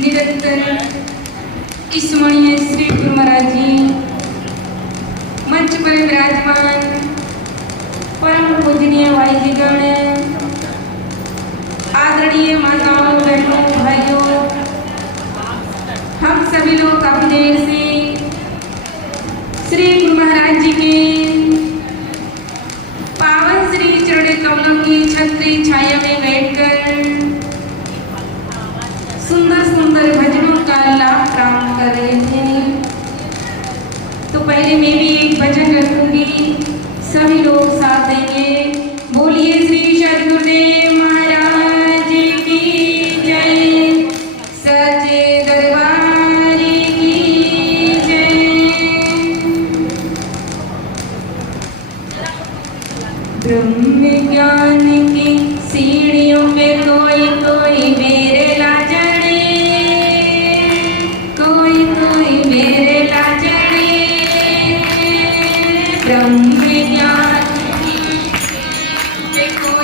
निरंतर ईश्वरीय श्री गुरु महाराज जी मंच पर विराजमान परम पूजनीय वाहिगण, आदरणीय माताओं बहनों भाइयों, हम सभी लोग काफी देर से श्री गुरु महाराज जी के पावन श्री चरण कमलों की छत्री छाया में बैठकर सुंदर सुंदर भजनों का लाभ प्राप्त कर रहे थे। तो पहले मैं भी एक भजन रखूंगी, सभी लोग साथ देंगे। बोलिए श्री सद्गुरुदेव महाराज की जय, सच्चे दरबार की जय। ब्रह्म ज्ञान की सीढ़ियों पे कोई कोई मेरे ब्रह्म ज्ञान पे कोई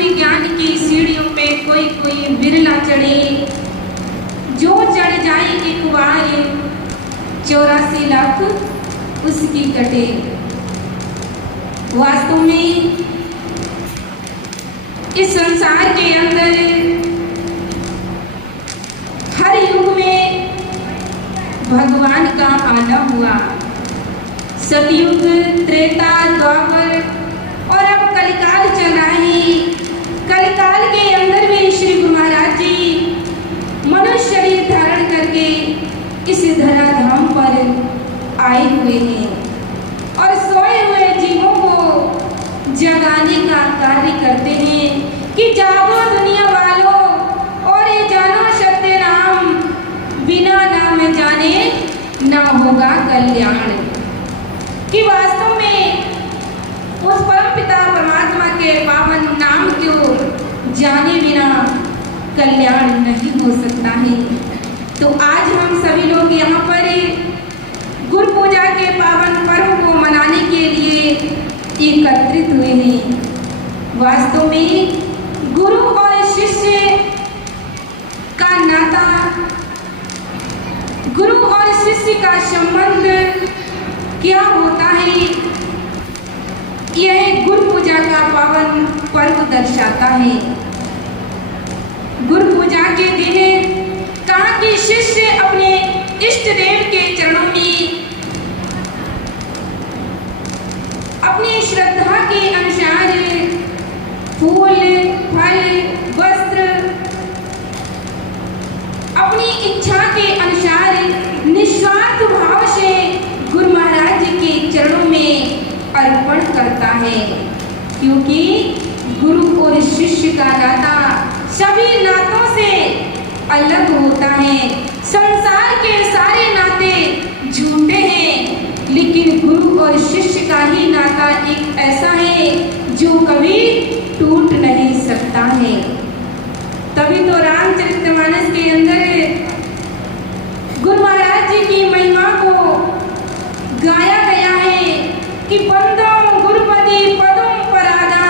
विज्ञान की सीढ़ियों पे कोई कोई बिरला चढ़े, जो चढ़ जाए एक बार 84 लाख उसकी कटे। वास्तव में इस संसार के अंदर हर युग में भगवान का आना हुआ। सतयुग, त्रेता, द्वापर और अब कलिकाल चल रहा है। कलिकाल के अंदर भी श्री गुरु महाराज जी मनुष्य शरीर धारण करके इस धराधाम पर आए हुए हैं और सोए हुए जीवों को जगाने का कार्य करते हैं कि जागो दुनिया वालों और ये जानो सत्य नाम, बिना नाम जाने ना होगा कल्याण। कि वास्तव में उस परम पिता परमात्मा के पावन नाम को जाने बिना कल्याण नहीं हो सकता है। तो आज हम सभी लोग यहाँ पर गुरु पूजा के पावन पर्व को मनाने के लिए एकत्रित हुए हैं। वास्तव में गुरु और शिष्य का नाता, गुरु और शिष्य का संबंध क्या होता है, यह गुरु पूजा का पावन पर्व दर्शाता है। गुरु पूजा के दिन कहा कि शिष्य अपने इष्ट देव के चरणों में अपनी श्रद्धा के अनुसार फूल, फल, वस्त्र अपनी इच्छा के अनुसार निस्वार्थ भाव से गुरु महाराज जी के चरणों में अर्पण करता है। क्योंकि गुरु और शिष्य का नाता सभी नातों से अलग होता है। संसार के सारे नाते झूठे हैं, लेकिन गुरु और शिष्य का ही नाता एक ऐसा है जो कभी टूट नहीं सकता है। तभी तो रामचरितमानस के अंदर गुरु महाराज जी की महिमा को गाया गया है कि बंदों गुरुपति पदों परागा,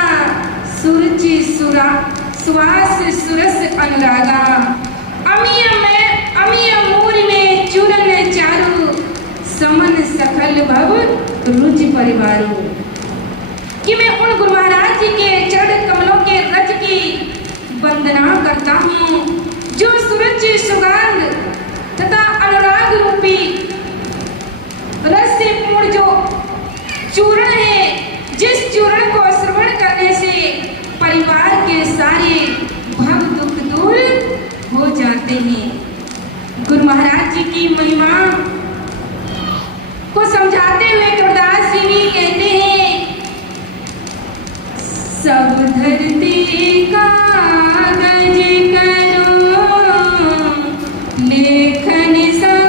सुरुचि सुरा सुवास सुरस अनुरागा, अमीय मूर में चूरन चारु, समन सफल भव रुचि परिवारू। कि मैं उन गुरु महाराज जी के चरण कमलों के रज की वंदना करता हूँ जो सुरुचि सुगंध तथा अनुराग रूपी रस से पूर्ण जो चूर्ण है, जिस चूर्ण को श्रवण करने से परिवार के सारे भव दुख दूर हो जाते हैं। गुरु महाराज जी की महिमा को समझाते हुए तुलसीदास जी भी कहते हैं, सब धरती कागज करो लेखन सब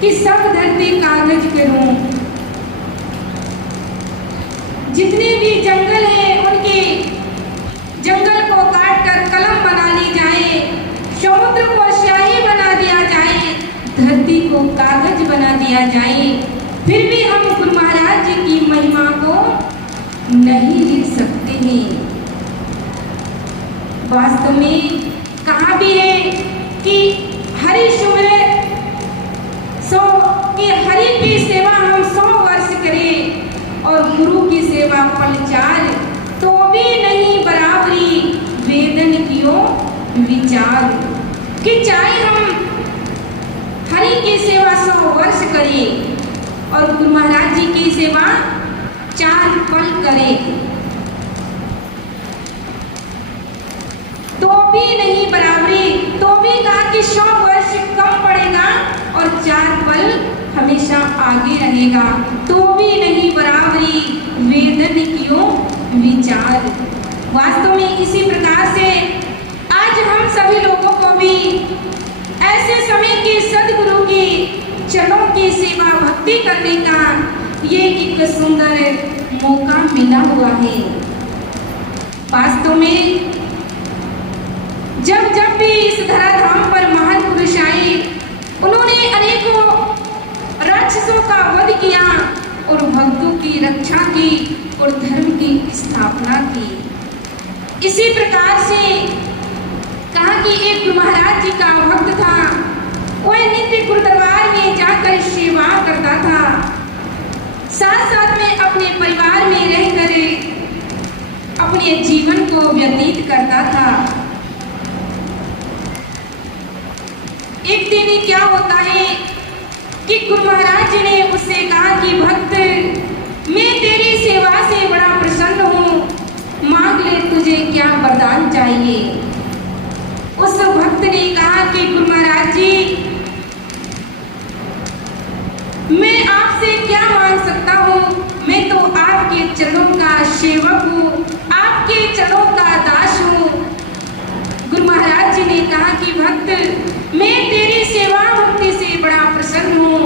कि सब धरती कागज करूं। जितने भी जंगल हैं उनके जंगल को काट कर कलम बना ली जाए, समुद्र को स्याही बना दिया जाए, धरती को कागज बना दिया जाए, फिर भी हम गुरु महाराज जी की महिमा को नहीं लिख सकते हैं। वास्तव में कहा भी है कि हरि सुमरे हरि की सेवा हम 100 वर्ष करें और गुरु की सेवा पल 4, तो भी नहीं बराबरी वेदन कियो विचार। कि चाहे हम हरि की सेवा 100 वर्ष करें और गुरु महाराज जी की सेवा 4 पल करें, तो भी नहीं बराबरी। तो भी कहा कि 100 वर्ष कम पड़ेगा और 4 पल हमेशा आगे रहेगा, तो भी नहीं बराबरी वेदन कियो विचार। वास्तव में इसी प्रकार से आज हम सभी लोगों को भी ऐसे समय के सदगुरु की चरणों की सेवा भक्ति करने का ये एक सुंदर मौका मिला हुआ है। वास्तव में जब भी इस धराधाम पर महान पुरुष आए, उन्होंने अनेकों राक्षसों का वध किया और भक्तों की रक्षा की और धर्म की स्थापना की। इसी प्रकार से कहा कि एक गुरु महाराज जी का भक्त था, वह नित्य गुरु दरबार में जाकर सेवा करता था, साथ साथ में अपने परिवार में रहकर अपने जीवन को व्यतीत करता था। एक दिन क्या होता है कि गुरु महाराज जी ने उससे कहा कि भक्त, मैं तेरी सेवा से बड़ा प्रसन्न हूँ, मांग ले, तुझे क्या वरदान चाहिए। उस भक्त ने कहा कि गुरु महाराज जी, मैं आपसे क्या मांग सकता हूँ, मैं तो आपके चरणों का सेवक हूँ, आपके चरणों का दास हूँ। गुरु महाराज जी ने कहा कि भक्त, मैं तेरी सेवा भक्ति से बड़ा प्रसन्न हूँ,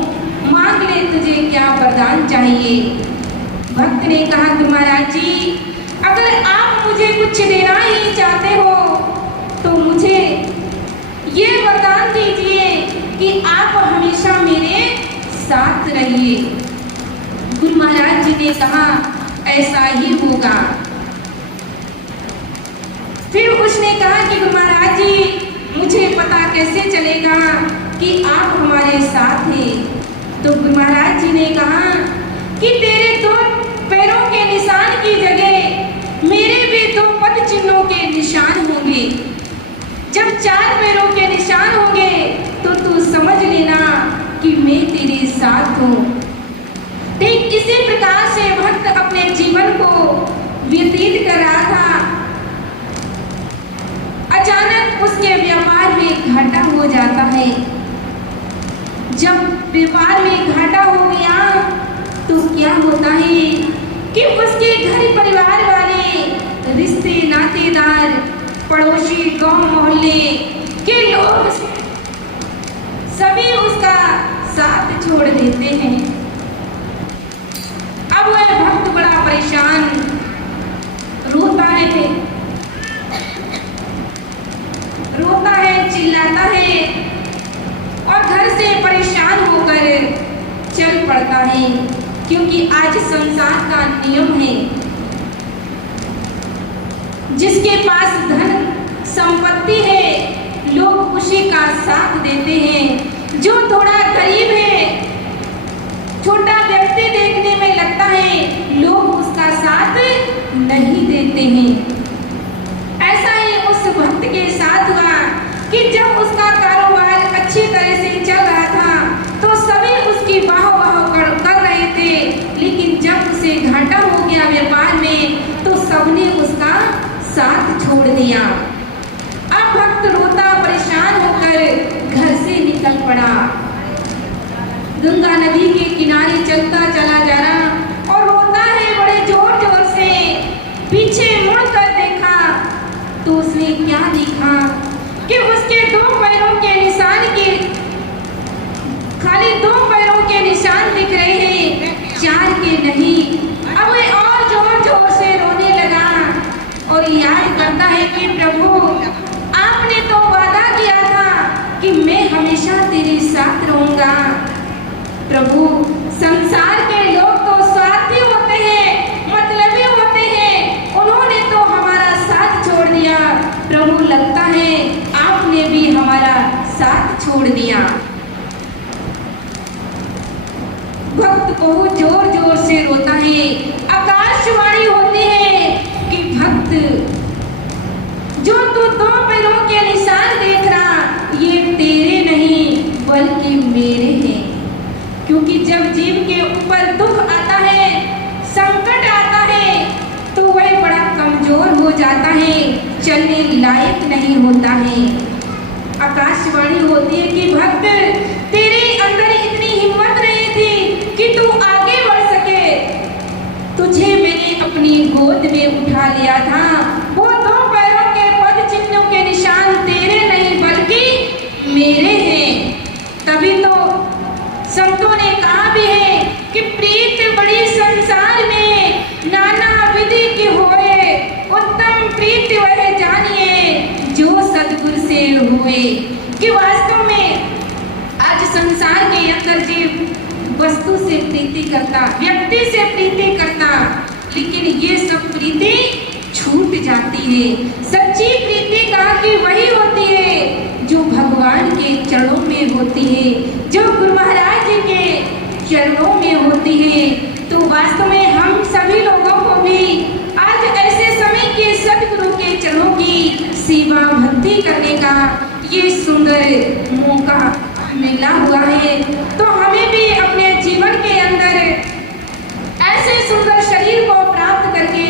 मांग ले, तुझे क्या वरदान चाहिए। भक्त ने कहा गुरु महाराज जी, अगर आप मुझे कुछ देना ही चाहते हो तो मुझे ये वरदान दीजिए कि आप हमेशा मेरे साथ रहिए। गुरु महाराज जी ने कहा ऐसा ही होगा। फिर उसने कहा कि गुरु महाराज जी, मुझे पता कैसे चलेगा कि आप हमारे साथ हैं। तो गुरु महाराज जी ने कहा कि तेरे दो पैरों के निशान की जगह मेरे भी दो पद चिन्हों के निशान होंगे। जब 4 पैरों के निशान होंगे तो तू समझ लेना कि मैं तेरे साथ हूँ। ठीक इसी प्रकार से भक्त अपने जीवन को व्यतीत कर रहा था। अचानक उसके व्यापार में घाटा हो जाता है। जब व्यापार में घाटा हो गया तो क्या होता है कि उसके घर परिवार वाले, रिश्ते नातेदार, पड़ोसी, गांव मोहल्ले के लोग सभी उसका साथ छोड़ देते हैं। अब वह भक्त बड़ा परेशान रोता है, चिल्लाता है और घर से परेशान होकर चल पड़ता है, क्योंकि आज संसार का नियम है, जिसके पास धन संपत्ति है लोग उसी का साथ देते हैं। जो थोड़ा गरीब है, छोटा व्यक्ति देखने में लगता है, लोग उसका साथ नहीं देते हैं। ऐसा ही उस भक्त के साथ हुआ कि जब उसका कारोबार अच्छी तरह से चल रहा था तो सभी उसकी वाह कर रहे थे, लेकिन जब उसे घाटा हो गया व्यापार में तो सबने उसका साथ छोड़ दिया। अब भक्त रोता परेशान होकर घर से निकल पड़ा। गंगा नदी के किनारे चलता चला जा रहा और रोता है बड़े जोर जोर से। पीछे मुड़कर देखा तो उसने क्या देखा कि उसके 2 पैरों के निशान के खाली 2 पैरों के निशान दिख रहे हैं, 4 के नहीं। अब वह और जोर जोर से रोने लगा और याद करता है कि प्रभु, आपने तो वादा किया था कि मैं हमेशा तेरे साथ रहूंगा। प्रभु, संसार के लोग तो स्वार्थी होते हैं, मतलबी होते हैं, उन्होंने तो हमारा साथ छोड़ दिया। प्रभु, लगता है आपने भी हमारा साथ छोड़ दिया। भक्त बहुत जोर जोर से रोता है। आकाशवाणी होती है कि भक्त, जो तू 2 पैरों के निशान देख रहा, ये तेरे नहीं बल्कि मेरे हैं। क्योंकि जब जीव के ऊपर दुख आता है, संकट आता है, तो वह बड़ा कमजोर हो जाता है, चलने लायक नहीं होता है। आकाशवाणी होती है कि भक्त, तेरे अंदर इतनी हिम्मत नहीं थी कि तू आगे बढ़ सके। तुझे मैंने अपनी गोद में उठा लिया था। वो 2 पैरों के पद चिन्हों के निशान तेरे नहीं बल्कि मेरे हैं। पाओगे कि वास्तव में आज संसार के अंदर जो वस्तु से प्रीति करता, व्यक्ति से प्रीति करता, लेकिन ये सब प्रीति छूट जाती है। सच्ची प्रीति कहाँ की वही होती है जो भगवान के चरणों में होती है, जो गुरु महाराज जी के चरणों में होती है। तो वास्तव में हम सभी लोगों को भी आज ऐसे समय के सदगुरु के चरणों की सेवा भक्ति करने का ये सुंदर मौका मिला हुआ है। तो हमें भी अपने जीवन के अंदर ऐसे सुंदर शरीर को प्राप्त करके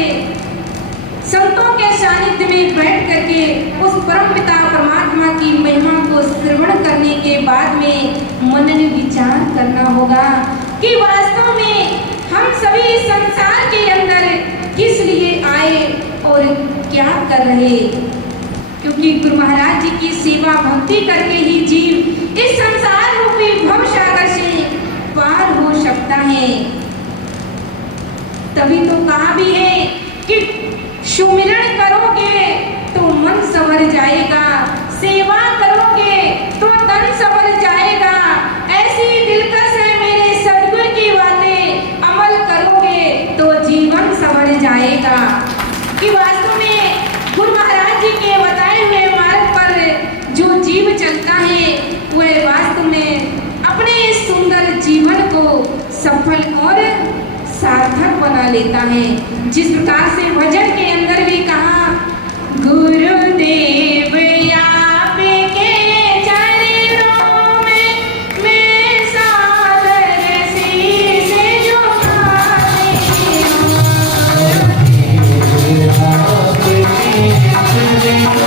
संतों के सानिध्य में बैठ करके उस परम पिता परमात्मा की महिमा को श्रवण करने के बाद में मनन विचार करना होगा कि वास्तव में हम सभी संसार के अंदर किस लिए आए और क्या कर रहे। क्योंकि गुरु महाराज जी की सेवा भक्ति करके ही जीव इस संसार रूपी भव सागर से पार हो सकता है। तभी तो कहा भी है कि सुमिरन करोगे तो मन संवर जाएगा, सेवा करोगे तो तन संवर जाएगा। ऐसी दिलकश है मेरे सदगुरु की बातें, अमल करोगे तो जीवन संवर जाएगा। कि वास्तव में गुरु महाराज जी के बताए हुए मार्ग पर जो जीव चलता है वह वास्तव में अपने इस सुंदर जीवन को सफल और सार्थक बना लेता है। जिस प्रकार से भजन के अंदर भी कहा, गुरुदेव आपके चरणों में मैं सादर शीश झुकाती हूँ। जब तक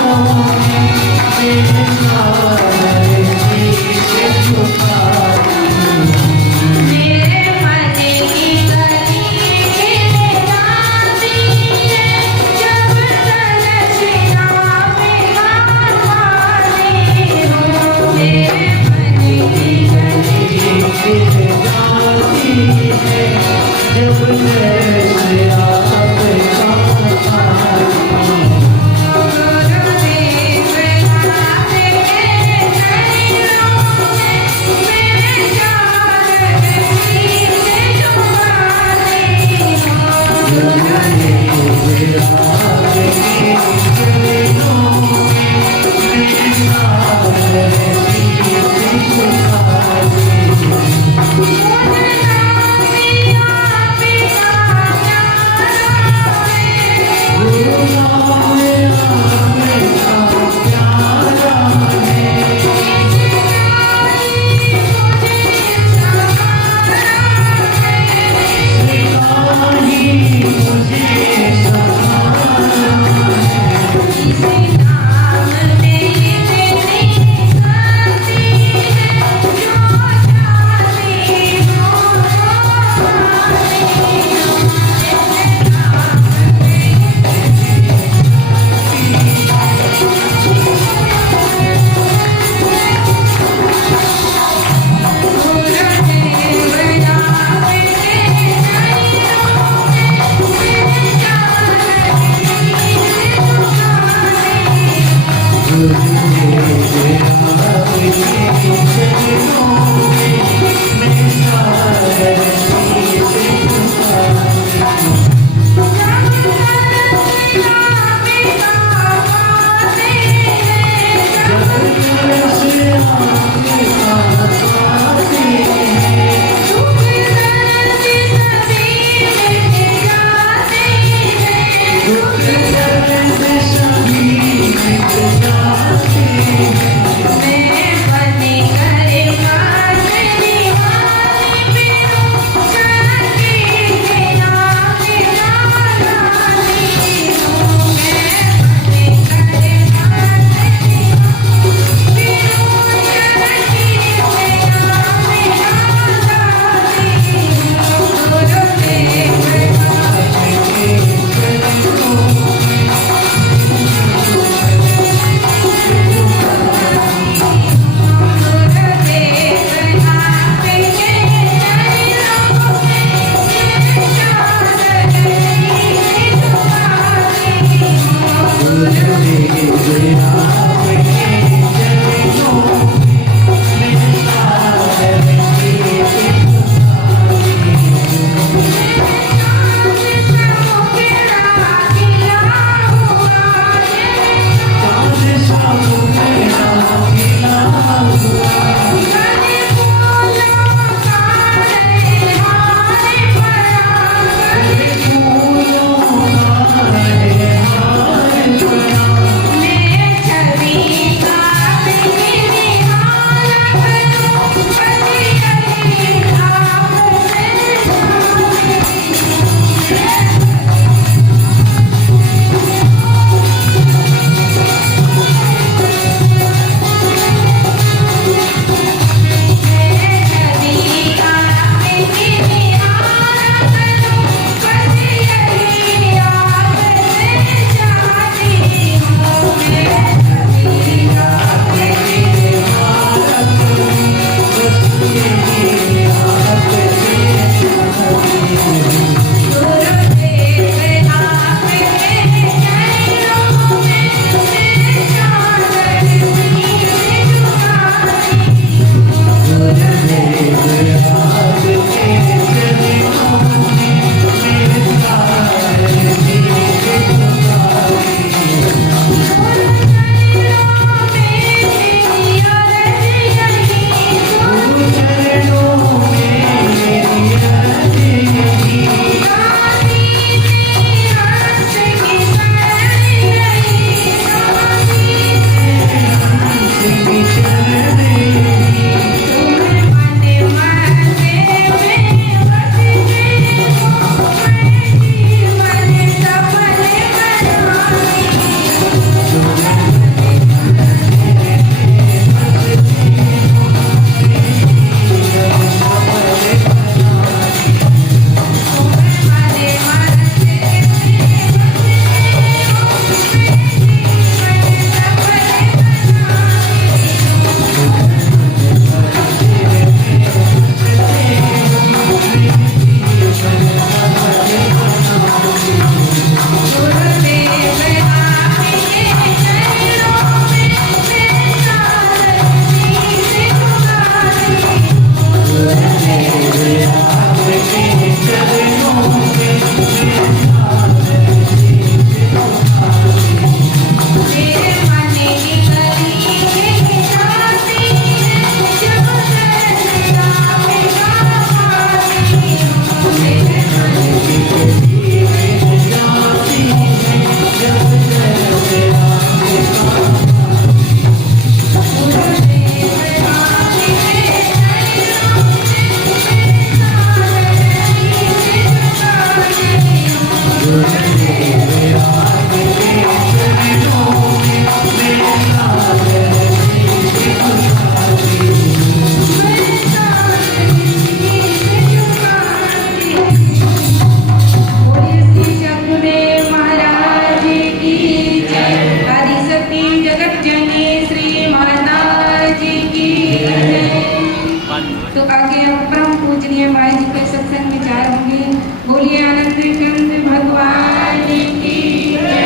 सच्चिदानंद कंद भगवान की जय।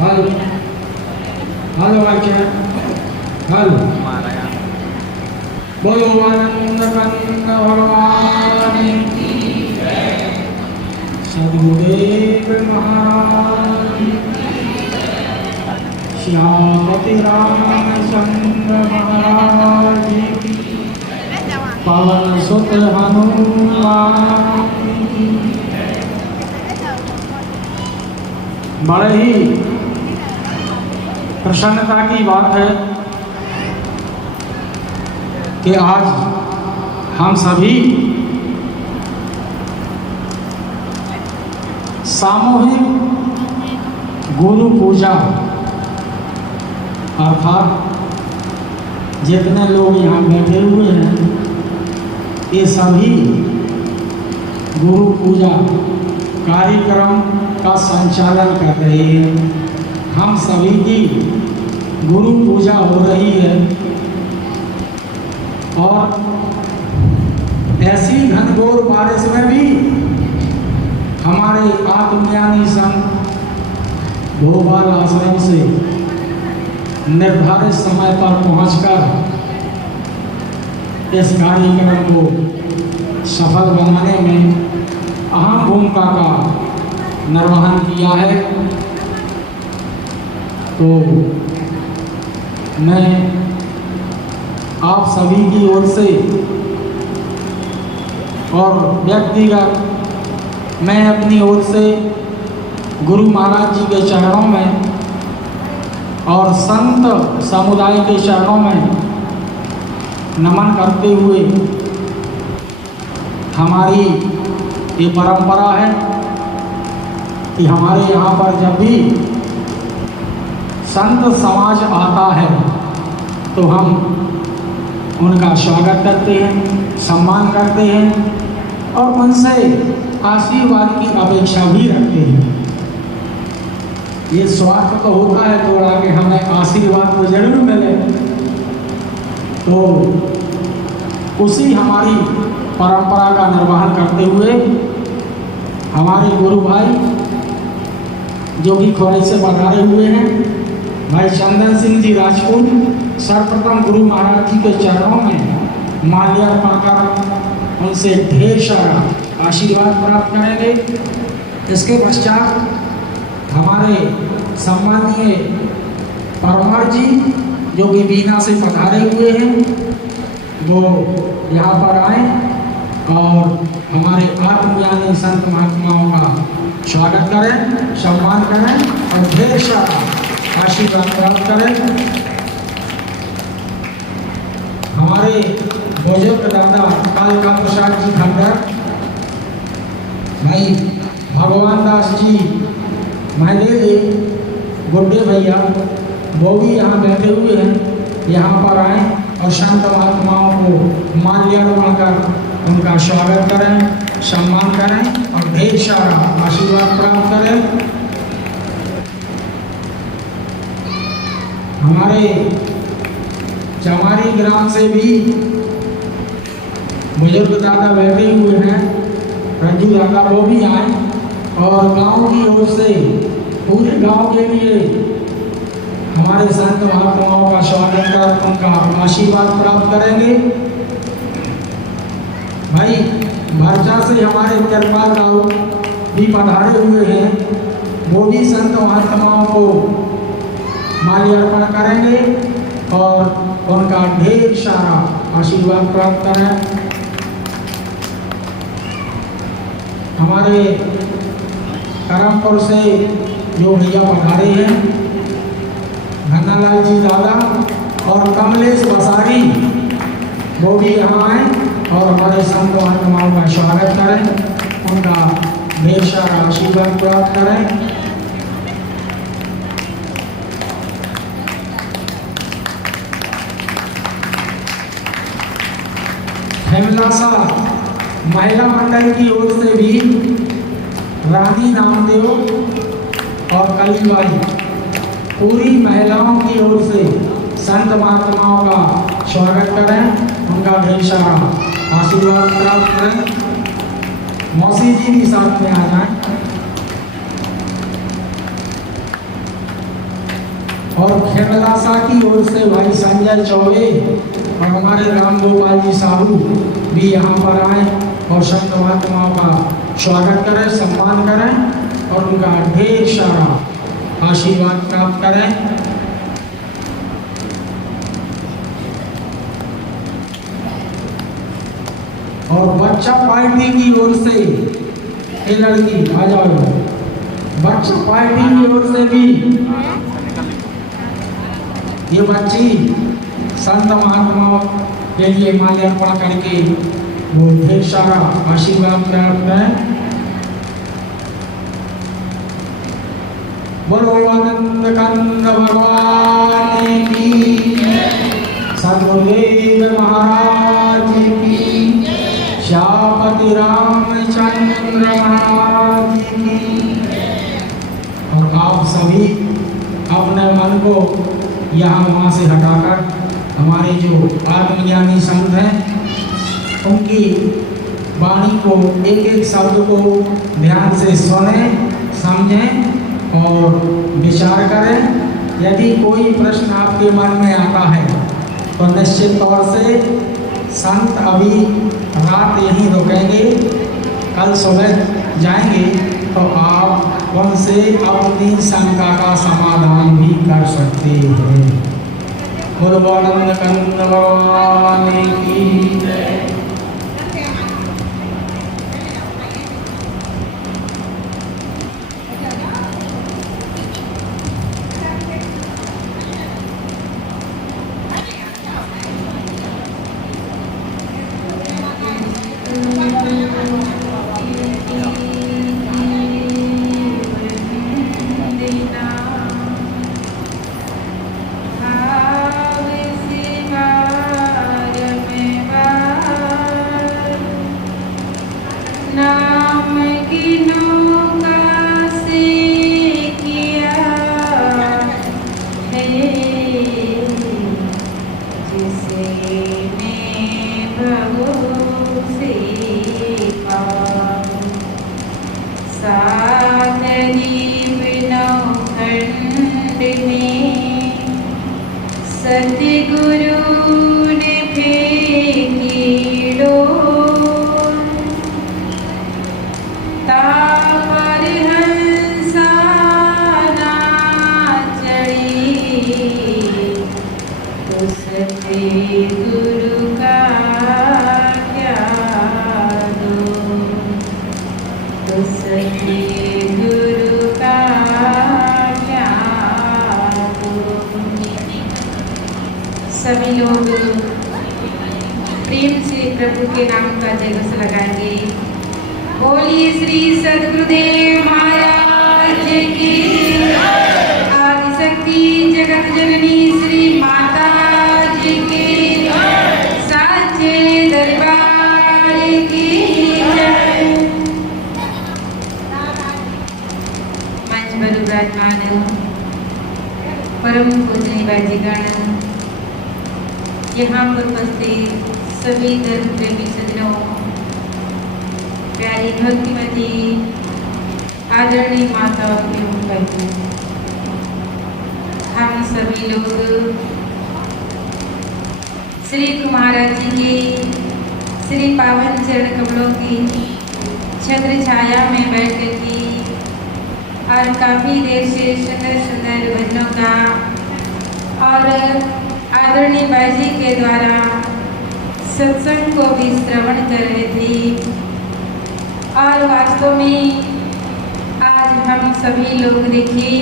हेलो हेलो आचार्य हेलो बोलो आनंद कंद भगवान की जय। सद्गुरुदेव महाराज श्यामति रामचंद्र महाराज की पवन सुत हनुमान की। बड़े ही प्रसन्नता की बात है कि आज हम सभी सामूहिक गुरु पूजा अर्थात जितने लोग यहाँ बैठे हुए हैं ये सभी गुरु पूजा कार्यक्रम का संचालन कर रहे हैं। हम सभी की गुरु पूजा हो रही है और ऐसी घनघोर बारिश में भी हमारे आत्मज्ञानी संत भोपाल आश्रम से निर्धारित समय पर पहुंचकर इस कार्यक्रम को सफल बनाने में अहम भूमिका का निर्वहन किया है। तो मैं आप सभी की ओर से और व्यक्तिगत मैं अपनी ओर से गुरु महाराज जी के चरणों में और संत समुदाय के चरणों में नमन करते हुए, हमारी ये परंपरा है कि हमारे यहाँ पर जब भी संत समाज आता है तो हम उनका स्वागत करते हैं, सम्मान करते हैं और उनसे आशीर्वाद की अपेक्षा भी रखते हैं। ये स्वार्थ तो होता है थोड़ा कि हमें आशीर्वाद तो जरूर मिले, तो उसी हमारी परंपरा का निर्वहन करते हुए हमारे गुरु भाई जो कि खोराई से पधारे हुए हैं, भाई चंदन सिंह जी राजपूत सर्वप्रथम गुरु महाराज जी के चरणों में माल्यार्पण कर उनसे ढेर सारा आशीर्वाद प्राप्त करेंगे। इसके पश्चात हमारे सम्मानीय परमार जी जो कि बीना से पधारे हुए हैं वो यहाँ पर आए और हमारे आत्मज्ञानी संत महात्माओं का स्वागत करें, सम्मान करें और ढेर सारा आशीर्वाद प्राप्त करें। हमारे बुजुर्ग दादा कालका प्रसाद जी खंडर, भाई भगवान दास जी महदेवी, गुड्डे भैया वो भी यहाँ बैठे हुए हैं, यहाँ पर आए और संत महात्माओं को माल्यार्पण कर उनका स्वागत करें, सम्मान करें और ढेर सारा आशीर्वाद प्राप्त करें। हमारे चमारी ग्राम से भी बुजुर्ग दादा बैठे हुए हैं, रज्जू दादा वो भी आए और गांव की ओर से पूरे गांव के लिए हमारे संत महात्माओं का स्वागत कर उनका आशीर्वाद प्राप्त करेंगे। भाई भरचा से हमारे कृपाल राव भी पधारे हुए हैं, वो भी संत महात्माओं को माल्यार्पण करेंगे और उनका ढेर सारा आशीर्वाद प्राप्त करें। हमारे करमपुर से जो भैया पधारे हैं, धन्नालाल जी दादा और कमलेश बसारी, वो भी यहाँ आए और हमारे संत महात्माओं का स्वागत करें, उनका ढेर सारा आशीर्वाद प्राप्त करें। हेमलासा महिला मंडल की ओर से भी रानी नामदेव कलीबाई पूरी महिलाओं की ओर से संत महात्माओं का स्वागत करें, उनका ढेर सारा आशीर्वाद प्राप्त करें। मौसी जी भी साथ में आ जाएं। और खेमलासा की ओर से भाई संजय चौबे और हमारे राम गोपाल जी साहू भी यहाँ पर आए और संत महात्माओं का स्वागत करें, सम्मान करें और उनका ढेर सारा आशीर्वाद प्राप्त करें। और बच्चा पार्टी की ओर से ये लड़की आ जाओ, बच्चा पार्टी की ओर से भी ये बच्ची संत महात्माओं के लिए माल्यार्पण करके वो ढेर सारा आशीर्वाद प्राप्त है। बोलो आनंद कंद भगवान की, सद्गुरुदेव महाराज की, श्यामपति रामचंद्र महाराज की। और आप सभी अपने मन को यहाँ वहाँ से हटाकर हमारे जो आत्मज्ञानी संत हैं उनकी वाणी को एक एक शब्द को ध्यान से सुने, समझें और विचार करें। यदि कोई प्रश्न आपके मन में आता है तो निश्चित तौर से संत अभी रात यहीं रुकेंगे, कल सुबह जाएंगे तो आप उनसे अपनी शंका का समाधान भी कर सकते हैं। गुरुवानंद कंद भगवान की जय। सतगुरु ने फेंकी डोर, तापर हंसा ना चढ़ी, तो सतगुरु का क्या दोष, तो सतगुरु का क्या दोष। सभी लोग प्रेम से प्रभु के नाम का जयघोष लगाएंगे। बोलिए श्री सद्गुरुदेव महाराज की, आदिशक्ति जगत जननी श्री माता जी की, साचे दरबार की जय। मंच पर विराजमान परम पूजनीय बाजीगण, यहाँ पर उपस्थित सभी धर्म प्रेमी सज्जनों, प्यारी भक्तिमती आदरणीय माताओं एवं बहनों, हम सभी लोग श्री महाराज जी की श्री पावन चरण कमलों की छत्र छाया में बैठकर की और काफ़ी देर से सुंदर सुंदर भजनों का और आदरणीय बाजी के द्वारा सत्संग को भी श्रवण कर रहे थे। और वास्तव में आज हम सभी लोग देखिए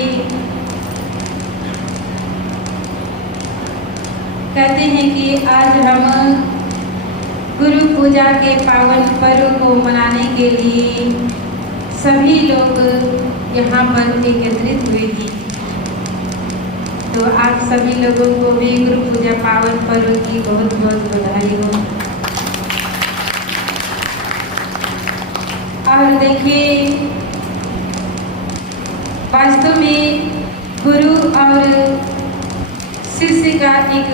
कहते हैं कि आज हम गुरु पूजा के पावन पर्व को मनाने के लिए सभी लोग यहाँ पर एकत्रित हुए हैं। तो आप सभी लोगों को भी गुरु पूजा पावन पर्व की बहुत बहुत बधाई हो। और देखिए वास्तव में गुरु और शिष्य का एक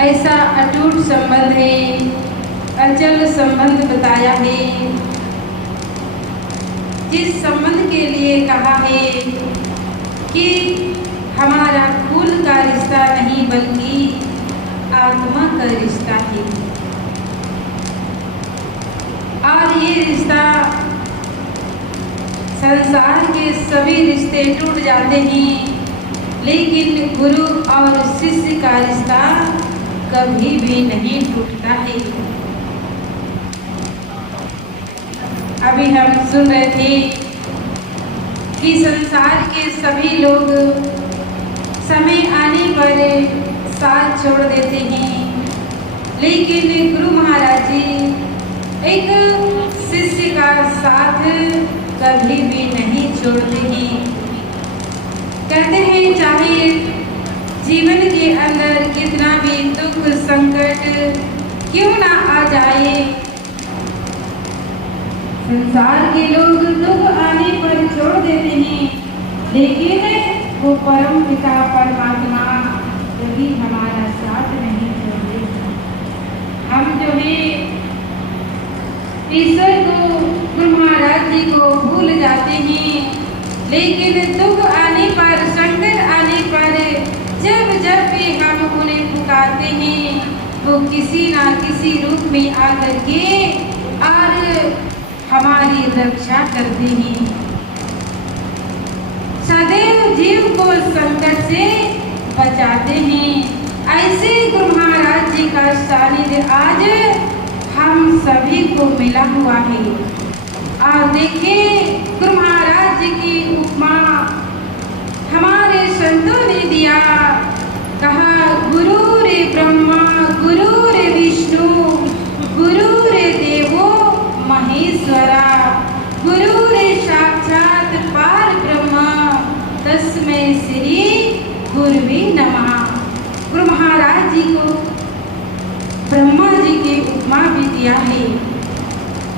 ऐसा अटूट संबंध है, अचल संबंध बताया है, जिस संबंध के लिए कहा है कि हमारा खून का रिश्ता नहीं बल्कि आत्मा का रिश्ता है। और ये रिश्ता, संसार के सभी रिश्ते टूट जाते हैं, लेकिन गुरु और शिष्य का रिश्ता कभी भी नहीं टूटता है। अभी हम सुन रहे थे कि संसार के सभी लोग समय आने पर साथ छोड़ देते हैं, लेकिन गुरु महाराज जी एक शिष्य का साथ कभी भी नहीं छोड़ते हैं। कहते हैं चाहे जीवन के अंदर कितना भी दुख संकट क्यों ना आ जाए, संसार के लोग दुख आने पर छोड़ देते हैं, लेकिन वो परम पिता परमात्मा कभी हमारा साथ नहीं छोड़ते। हम जो है ईश्वर को, गुरु महाराज जी को भूल जाते हैं, लेकिन दुख आने पर, संकट आने पर जब भी हम उन्हें पुकारते हैं, वो किसी ना किसी रूप में आकर के और हमारी रक्षा करते हैं। सदैव जीव को संकट से बचाते हैं। ऐसे गुरु महाराज जी का सानिध्य आज हम सभी को मिला हुआ है। और देखिए गुरु महाराज जी की उपमा हमारे संतों ने दिया, कहा गुरु रे ब्रह्मा, गुरु रे विष्णु, गुरु रे देवो महेश्वरा, गुरु रे साक्षात पार ब्रह्म, तस्मै श्री गुरुवे नमः। गुरु महाराज जी को ब्रह्मा जी की उपमा भी दिया है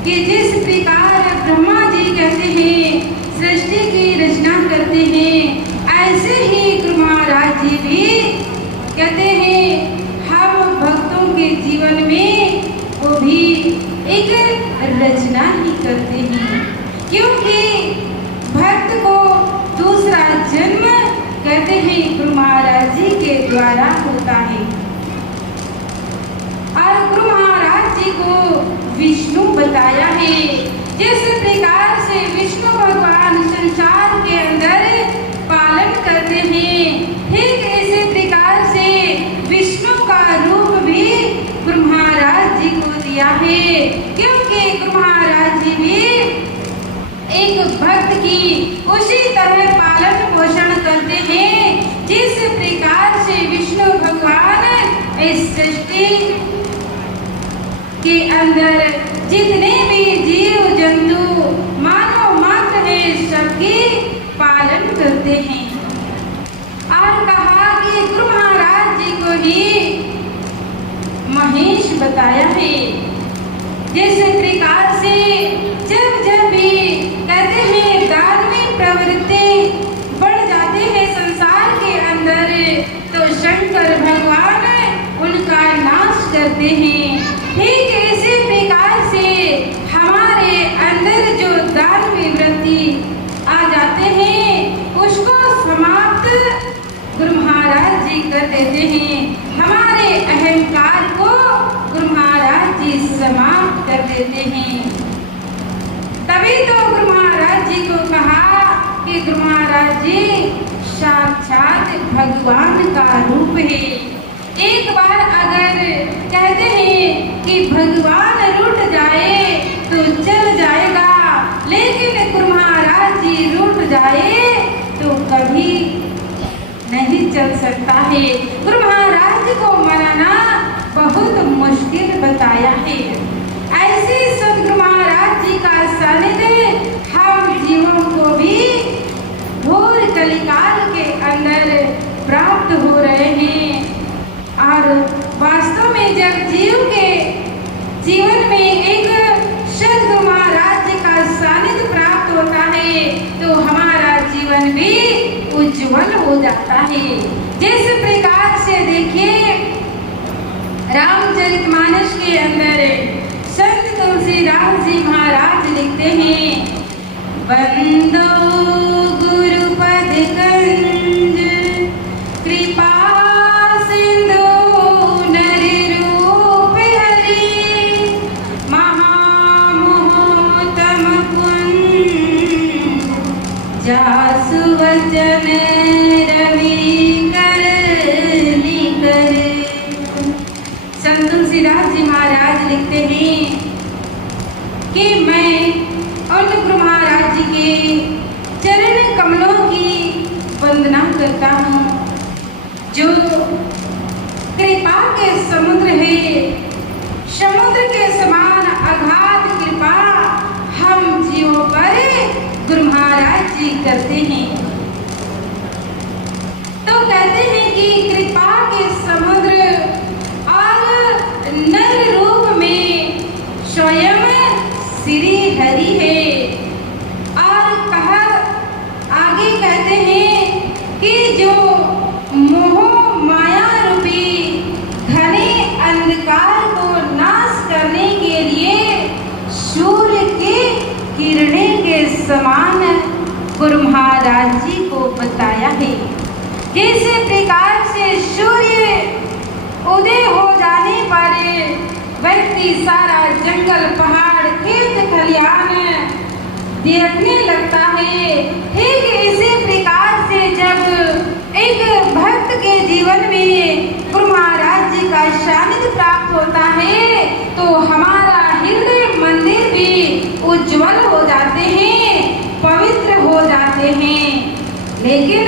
कि जिस प्रकार ब्रह्मा जी कहते हैं सृष्टि की रचना करते हैं, ऐसे ही गुरु महाराज जी भी कहते हैं हम भक्तों के जीवन में वो भी एक रचना ही करते हैं, क्योंकि भक्त को दूसरा जन्म कहते हैं गुरु महाराज जी के द्वारा होता है। और गुरु महाराज जी को विष्णु बताया है, जिस प्रकार से विष्णु भगवान संसार के अंदर पालन करते हैं, ठीक इसी प्रकार से विष्णु का रूप भी गुरु महाराज जी को दिया है, क्योंकि गुरु महाराज जी भी एक भक्त की उसी तरह पालन पोषण करते हैं, जिस प्रकार से विष्णु भगवान इस सृष्टि के अंदर जितने भी जीव जंतु मानव मात्र है सबकी पालन करते हैं। और कहा कि गुरु महाराज जी को ही महेश बताया है, जिस प्रकार से जब भी कहते हैं धार्मिक प्रवृत्ति बढ़ जाती है संसार के अंदर, तो शंकर भगवान उनका नाश करते हैं। ठीक इसी प्रकार से हमारे अंदर जो धार्मिक वृत्ति आ जाते हैं, उसको समाप्त गुरु महाराज जी कर देते हैं। हमारे अहंकार को गुरु महाराज जी समाप्त कर देते हैं। तभी तो गुरु महाराज जी को कहा कि गुरु महाराज जी साक्षात भगवान का रूप है। एक बार अगर कहते हैं कि भगवान रूठ जाए तो चल जाएगा, लेकिन गुरु महाराज जी रूठ जाए तो कभी नहीं चल सकता है। गुरु महाराज जी को मनाना बहुत मुश्किल बताया है। ऐसे सदगुरु महाराज जी का सानिध्य हम जीवों को भी घोर कलिकाल के अंदर प्राप्त हो रहे हैं। और वास्तव में जब जीव के जीवन में एक सदगुरु महाराज जी का सानिध्य प्राप्त होता है, तो जाता है। जिस प्रकार से देखिए रामचरितमानस के अंदर संत तुलसीदास जी महाराज लिखते हैं, बंदो गुरुपद कंज कृपा सिंधु नर रूप हरि महामोहतम कुंज जासु वचन रवि कर निकर। संत तुलसीदास जी महाराज लिखते हैं कि मैं उन गुरु महाराज जी के चरण कमलों की वंदना करता हूँ जो कृपा के समुद्र है। समुद्र के समान अगाध कृपा हम जीवों पर गुरु महाराज जी करते हैं। तो कहते हैं कि कृपा के समुद्र और नर रूप में स्वयं श्री हरि है। और कहा आगे कहते हैं कि जो मोह माया रूपी घने अंधकार को नाश करने के लिए सूर्य के किरणें के समान गुरु महाराज जी को बताया है। जिस प्रकार से सूर्य उदय हो जाने पर व्यक्ति सारा जंगल पहाड़ खेत खलिहान देखने लगता है, ठीक इसी प्रकार से जब एक भक्त के जीवन में गुरु महाराज जी का सानिध्य प्राप्त होता है तो हमारा हृदय मंदिर भी उज्जवल हो जाते हैं, पवित्र हो जाते हैं। लेकिन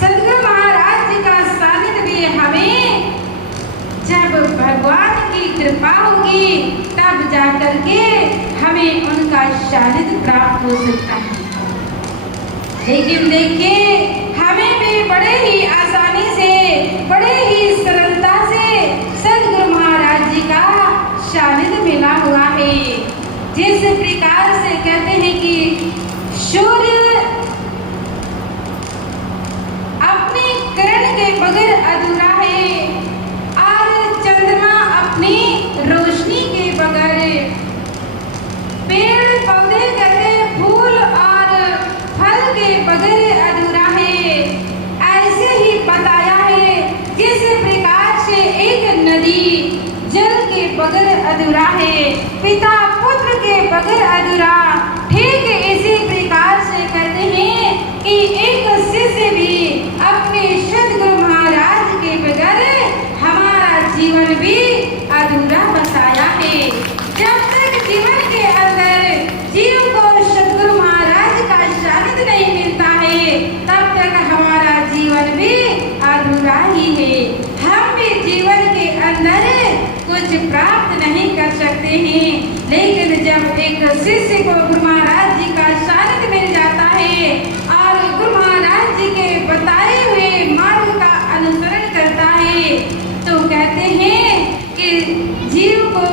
सदगुरु महाराज जी का सानिध्य भी हमें जब भगवान की कृपा होगी तब जाकर के हमें उनका सानिध्य प्राप्त हो सकता है। लेकिन देखिए हमें भी बड़े ही आसानी से, बड़े ही सरलता से सदगुरु महाराज जी का सानिध्य मिला हुआ है। जिस प्रकार से कहते हैं कि सूर्य अपने किरण के बगैर अधूरा है और चंद्रमा अपनी रोशनी के बगैर, पेड़ पौधे कहते फूल और फल के बगैर अधूरा है। ऐसे ही बताया है जिस प्रकार से एक नदी जल के बगैर अधूरा है, पिता पुत्र के बगैर अधूरा, ठीक इसी प्रकार से कहते हैं कि एक शिष्य भी अपने सद्गुरु महाराज के बगैर हमारा जीवन भी अधूरा बताया है। जब तक जीवन के अंदर जीव को सद्गुरु महाराज का सानिध्य नहीं मिलता है तब तक हमारा जीवन भी अधूरा ही है। हम भी जीवन के अंदर कुछ प्राप्त नहीं कर सकते हैं। लेकिन जब एक शिष्य को गुरु महाराज जी का सानिध्य मिल जाता है और गुरु महाराज जी के बताए हुए मार्ग का अनुसरण करता है तो कहते हैं कि जीव को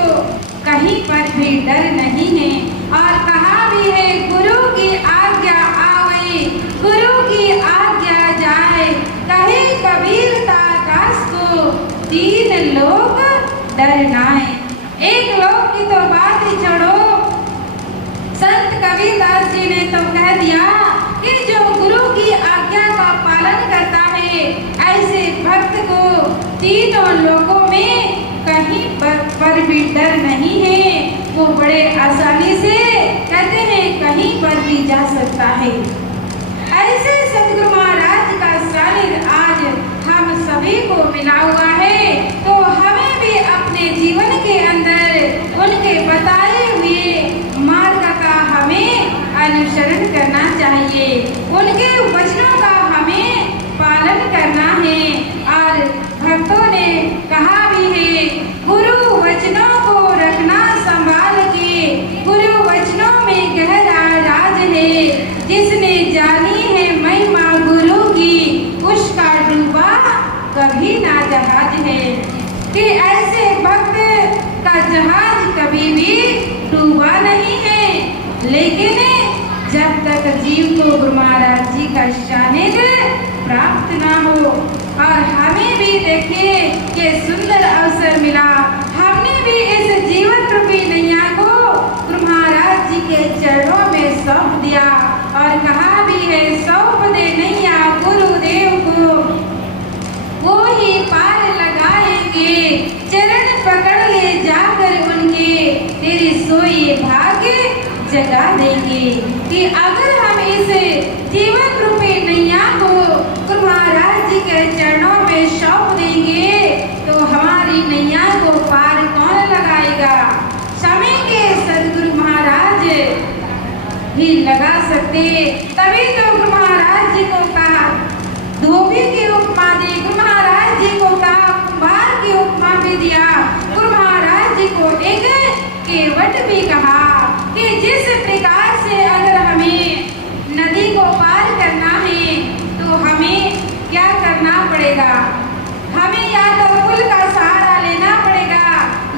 कहीं पर भी डर नहीं है। और कहा भी है गुरु की आज्ञा आवे, गुरु की आज्ञा जाए, कहे कबीर दास को तीन लोग डरनाए। एक लोग की तो बात ही छोड़ो, संत कबीरदास जी ने तो कह दिया कि जो गुरु की आज्ञा का पालन करता है ऐसे भक्त को तीनों लोगों में कहीं पर भी डर नहीं है। वो बड़े आसानी से कहते हैं कहीं पर भी जा सकता है। ऐसे सतगुरु महाराज का सानिध्य आज हम सभी को मिला हुआ है तो हमें भी अपने जीवन के अंदर उनके बताए हुए मार्ग का हमें अनुसरण करना चाहिए, उनके वचनों का हमें पालन करना है। और भक्तों ने कहा भी है गुरु वचनों को रखना संभाल के, गुरु वचनों में गहरा राज है, जिसने जानी है महिमा गुरु की उसका डूबा कभी ना जहाज है। कि ऐसे भक्त का जहाज कभी भी डूबा नहीं है। लेकिन जब तक जीव को गुरु महाराज जी का सानिध्य प्राप्त ना हो। और हमें भी देखिए ये सुंदर अवसर मिला, हमने भी इस जीवन रूपी नैया को गुरु महाराज जी के चरणों में सौंप दिया और कहा भी है, सौंप दे नैया गुरुदेव को, वो ही पार लगाएंगे, चरण पकड़ ले जाकर उनके, तेरे सोए भाग्य जगा देंगे। कि अगर हम इस जीवन रूपी नैया को गुरु महाराज जी के चरणों में सौंप देंगे तो हमारी नैया को पार कौन लगाएगा? समय के सदगुरु महाराज भी लगा सकते। तभी तो गुरु महाराज जी को कहा, धोबी की उपमा दी, गुरु महाराज जी को कहा, कुम्हार की उपमा भी दिया, गुरु महाराज जी को एक केवट भी कहा कि जिस प्रकार से अगर हमें नदी को पार करना है तो हमें क्या करना पड़ेगा? हमें या तो पुल का सहारा लेना पड़ेगा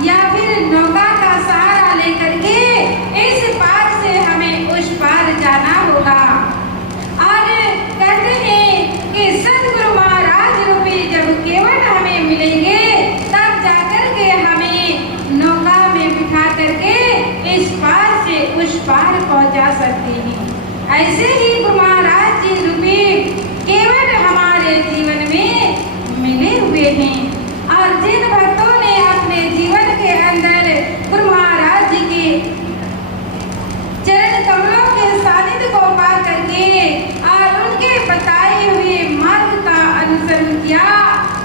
या फिर नौका का सहारा लेकर के इस पार से हमें उस पार जाना होगा। और कहते हैं कि सदगुरु महाराज रूपी जब केवट हमें मिलेंगे तब जाकर के हमें नौका में बिठा करके इस पार से उस पार पहुंचा सकते हैं। ऐसे ही गुरु महाराज जी रूपी केवट हमारे जीवन में मिले हुए हैं। और जिन भक्तों ने अपने जीवन के अंदर गुरु महाराज जी के चरण कमलों के सानिध्य को पा करके और उनके बताए हुए मार्ग का अनुसरण किया,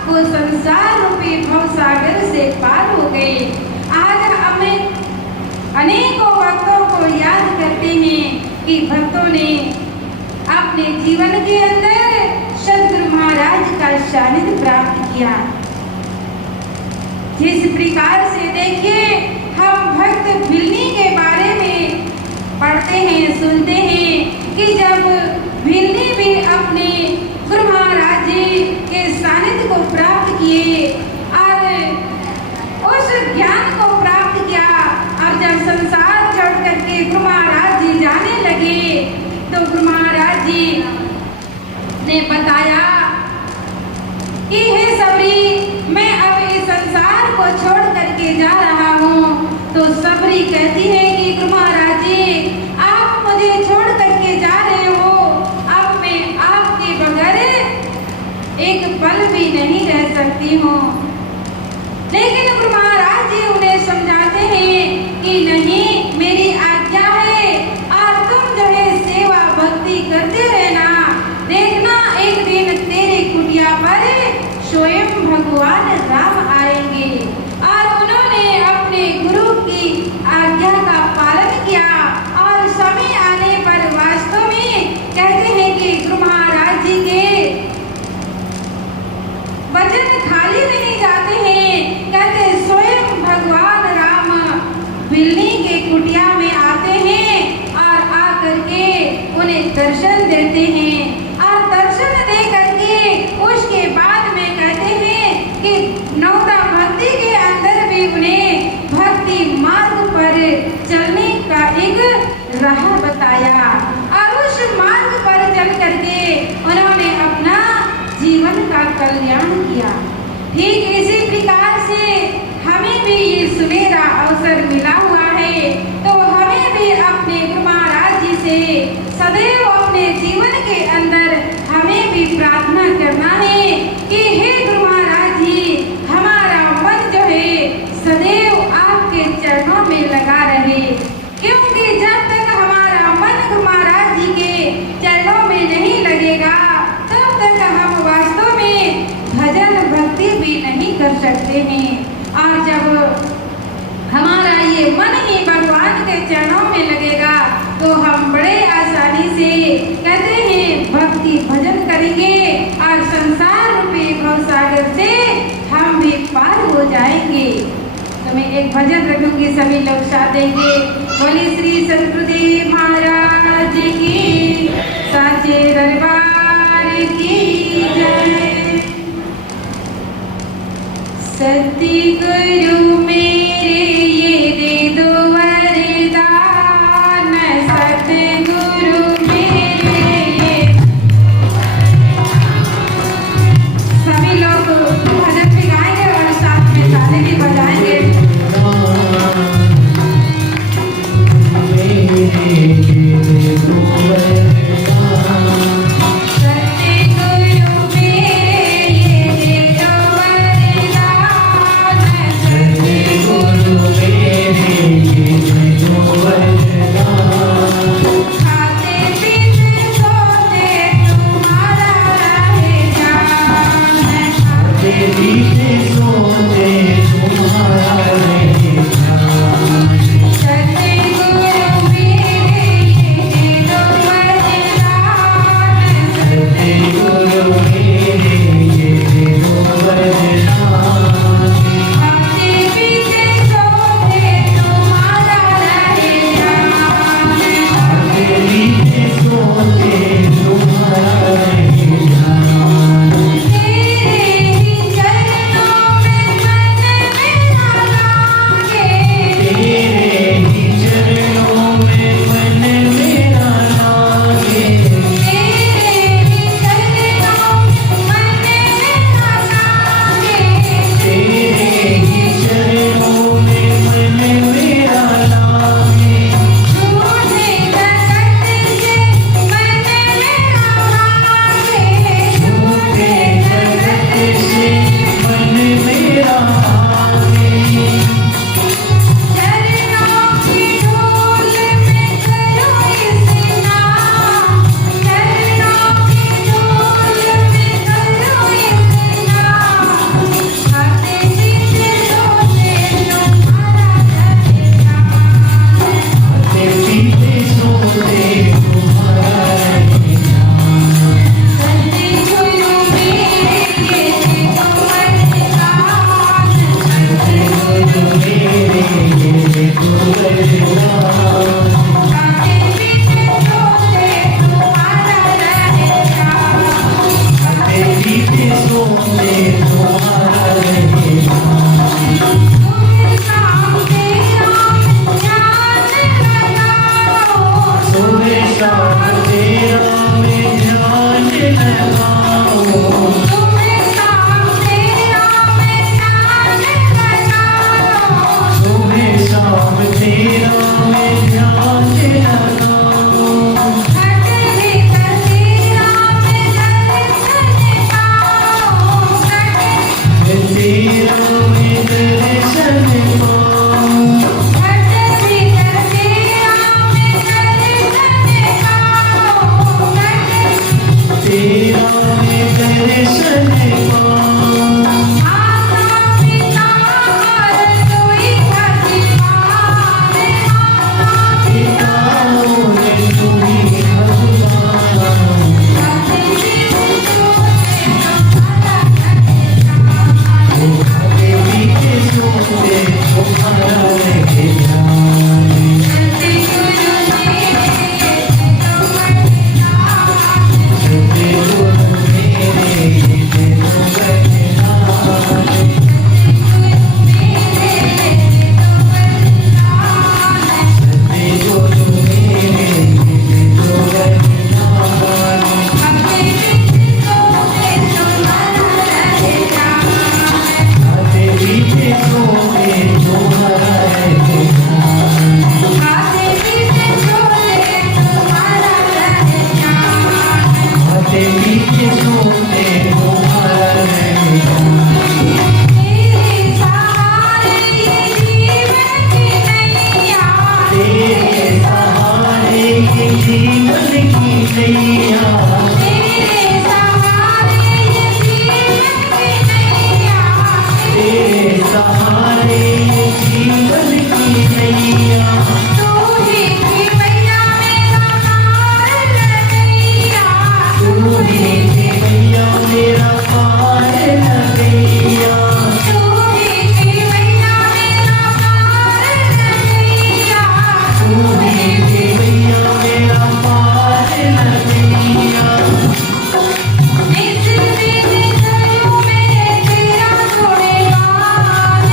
वो संसार रूपी भवसागर से पार हो गए। आज हमें अनेकों भक्तों को याद करते हैं कि भक्तों ने अपने जीवन के अंदर सदगुरु महाराज का सानिध्य प्राप्त किया। जिस प्रकार से देखिए हम भक्त भिलनी के बारे में पढ़ते हैं, सुनते हैं कि जब भिलनी भी अपने गुरु महाराज जी के सानिध्य को प्राप्त किए और उस ज्ञान को प्राप्त किया और जब संसार छोड़ करके गुरु महाराज जी जाने लगे तो गुरु महाराज जी ने बताया कि हे सबरी, मैं अब इस संसार को छोड़ करके जा रहा हूँ। तो सबरी कहती है कि गुरु महाराज जी आप मुझे छोड़ करके जा रहे हो, अब मैं आपके बगैर एक पल भी नहीं रह सकती हूँ। लेकिन गुरु महाराज जी उन्हें समझाते हैं कि नहीं, मेरी आज्ञा है और तुम जो है सेवा भक्ति करते रहना, देखना एक दिन तेरे कुटिया पर स्वयं भगवान राम आएंगे। और उन्होंने अपने गुरु की आज्ञा का पालन किया और समय आने पर वास्तव में कहते हैं कि गुरु महाराज जी के वचन खाली भी नहीं जाते हैं। कहते स्वयं भगवान राम भिलनी के कुटिया में आते हैं और आकर के उन्हें दर्शन देते हैं और दर्शन दे करके उसके बाद में कहते हैं कि नौता भक्ति के अंदर भी उन्हें भक्ति मार्ग पर चलने का एक राह बताया और उस मार्ग पर चल करके उन्होंने अपना जीवन का कल्याण किया। ठीक इसी प्रकार से हमें भी ये सुनहरा अवसर मिला हुआ है, तो हमें भी अपने गुरु महाराज जी से सदैव अपने जीवन के अंदर हमें भी प्रार्थना करना है कि हे गुरु महाराज जी, हमारा मन जो है सदैव आपके चरणों में लगा रहे। क्योंकि जब तक हमारा मन गुरु महाराज जी के चरणों में नहीं लगेगा तब तक हम वास्तव में भजन भक्ति भी नहीं कर सकते हैं। और जब हमारा ये मन ही भगवान के चरणों में लगेगा तो हम बड़े आसानी से कहते हैं भक्ति भजन करेंगे और संसार रूपी भवसागर से हम भी पार हो जाएंगे। तो मैं एक भजन रखूंगी, सभी लोग साथ देंगे। बोली श्री सतगुरुदेव महाराज की, साचे दरबार की जय। सतगुरु मेरे ये दे दो वरदान, सतगुरु मेरे ये पीछे सोते तुम्हारा रहेगा। तेरे सहारे ये जीवन की नैया, तेरे सहारे ये जीवन की नैया, तेरे सहारे ये जीवन की नैया, तेरे सहारे ये जीवन की नैया। तू ही जीवैया मेरा पार लगैया, तू ही जीवैया मेरा पार लगैया। तू ही जीवैया मेरा पार लगैया, तू ही जीवैया मेरा पार लगैया। निज दिन करूं मैं तेरा गुणगान,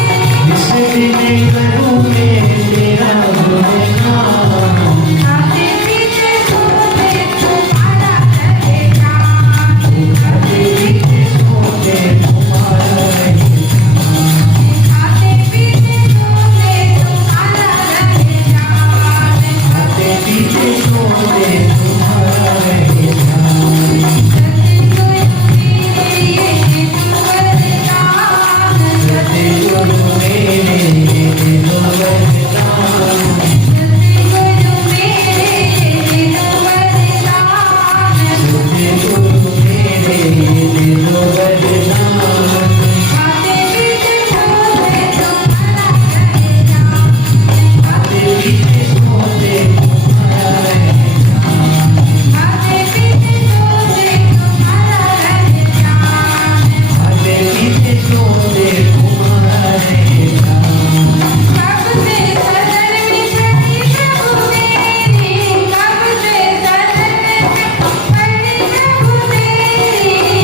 जिस दिन करूं मैं तेरा गुणगान। खाते पीते सोते तुम्हारा रहेगा, खाते पीते सोते तुम्हारा रहेगा। खाते पीते सोते तुम्हारा रहेगा, खाते पीते सोते तुम्हारा रहेगा। सतगुरु मेरे ये वरदान, सतगुरु मेरे दो वरदान। सतगुरु मेरे ये वरदान, सतगुरु मेरे दो वरदान। खाते पीते सोते तुम्हारा रहेगा, खाते पीते सोते तुम्हारा रहेगा। खाते पीते सोते तुम्हारा रहेगा, खाते पीते सोते तुम्हारा रहेगा। कब से सदन में चढ़ी प्रभु तेरी, कब से सदन में चढ़ी प्रभु तेरी,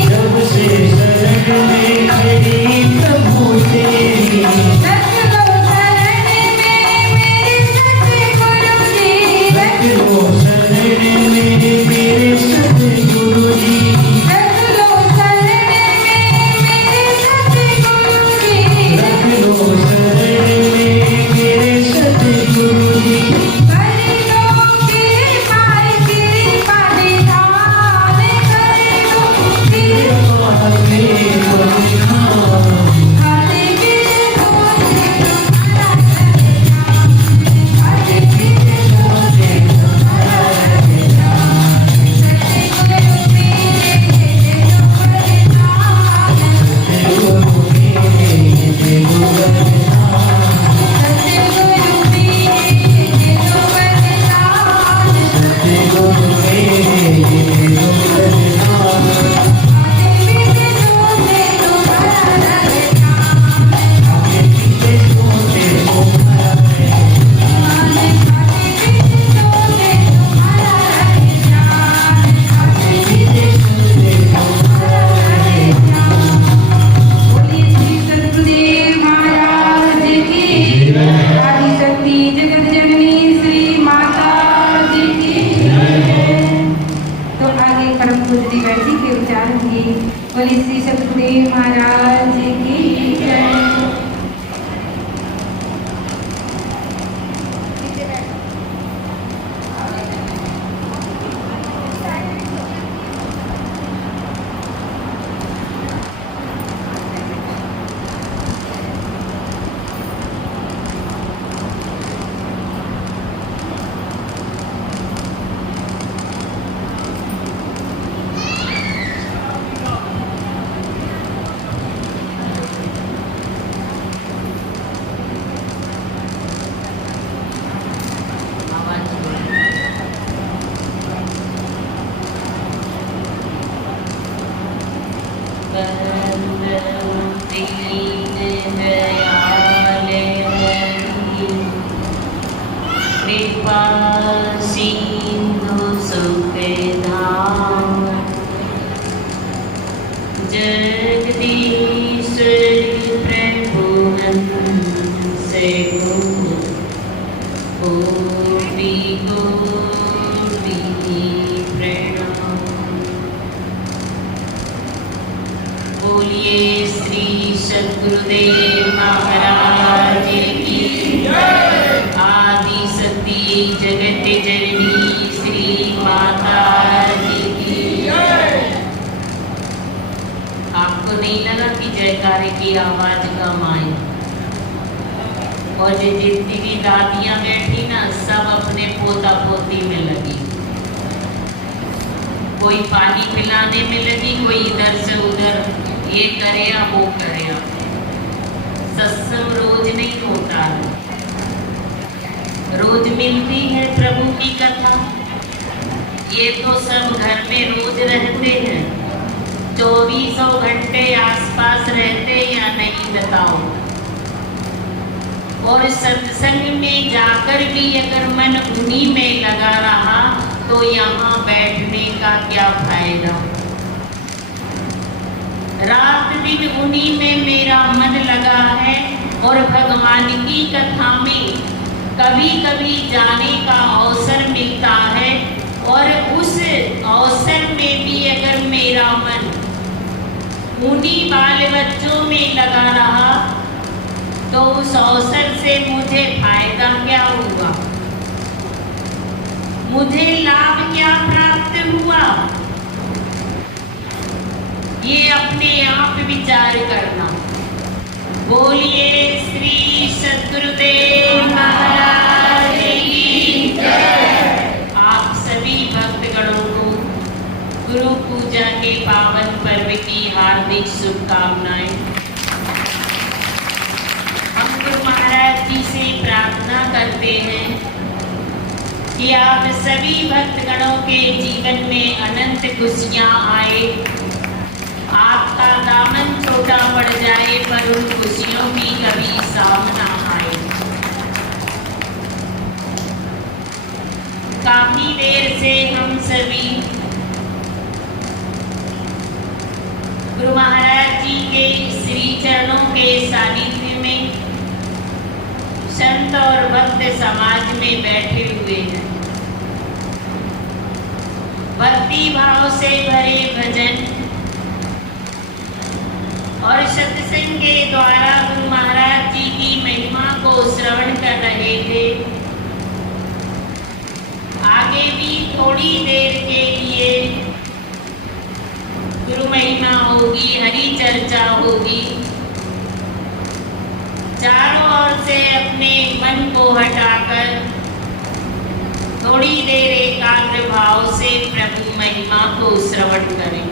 जब से शरण में खड़ी प्रभु तेरी। रख लो शरण में मेरे सतगुरु जी, रख लो शरण में मेरे सतगुरु जी। रख लो शरण में मेरे सतगुरु जी, रख लो शरण में मेरे सतगुरु जी। कर लो कृपा कृपा निधान, कर लो कृपा, अपने बलिदान। खाते पीते सोते तुम्हारा रहेगा, खाते पीते सोते तुम्हारा रहेगा, सतगुरु मेरे ये वरदान, सतगुरु मेरे दो वरदान। सतगुरु मेरे ये वरदान, सतगुरु मेरे दो वरदान। खाते पीते सोते तुम्हारा रहेगा, खाते पीते सोते तुम्हारा रहेगा। खाते पीते सोते तुम्हारा रहेगा, खाते पीते सोते तुम्हारा रहेगा। बोलिए श्री सद्गुरुदेव महाराज की, आदि शक्ति जगत जननी श्री माता जी की। तो आगे परम पूज्य जी के उच्चार होंगे। बोलिए श्री सद्गुरुदेव महाराज की जय। कृपा सिंधु सुखधाम जगदीश्वर प्रभु हंस गोपी गोपी प्रणाम। बोलिए श्री सद्गुरुदेव महाराज की आदि शक्ति जगत जननी श्री माता जी की नहीं लगा कि जयकारे की आवाज कम आई। और जो जितनी भी दादियां बैठी ना, सब अपने पोता पोती में लगी। कोई पानी पिलाने में लगी, कोई इधर से उधर ये करे या वो करे। सत्संग रोज नहीं होता है, रोज मिलती है प्रभु की कथा। ये तो सब घर में रोज रहते हैं, 24 घंटे आसपास रहते या नहीं बताओ। और सत्संग में जाकर भी अगर मन उन्हीं में लगा रहा तो यहाँ बैठने का क्या फायदा। रात दिन उन्हीं में मेरा मन लगा है और भगवान की कथा में कभी कभी जाने का अवसर मिलता है। और उस अवसर में भी अगर मेरा मन उन्हीं बाल बच्चों में लगा रहा तो उस अवसर से मुझे फायदा क्या हुआ, मुझे लाभ क्या प्राप्त हुआ। ये अपने आप विचार करना। बोलिए श्री सद्गुरुदेव महाराज की जय। आप सभी भक्तगणों को गुरु पूजा के पावन पर्व की हार्दिक शुभकामनाएं। हम गुरु महाराज जी से प्रार्थना करते हैं कि आप सभी भक्तगणों के जीवन में अनंत खुशियां आए। आपका दामन छोटा पड़ जाए पर उन खुशियों की कभी सामना आए। काफी देर से हम सभी गुरु महाराज जी के श्री चरणों के सानिध्य में संत और भक्त समाज में बैठे हुए हैं। भक्ति भाव से भरे भजन और सत्संग के द्वारा गुरु महाराज जी की महिमा को श्रवण कर रहे थे। आगे भी थोड़ी देर के लिए गुरु महिमा होगी, हरि चर्चा होगी। चारों ओर से अपने मन को हटाकर थोड़ी देर एकाग्र भाव से प्रभु महिमा को श्रवण करें।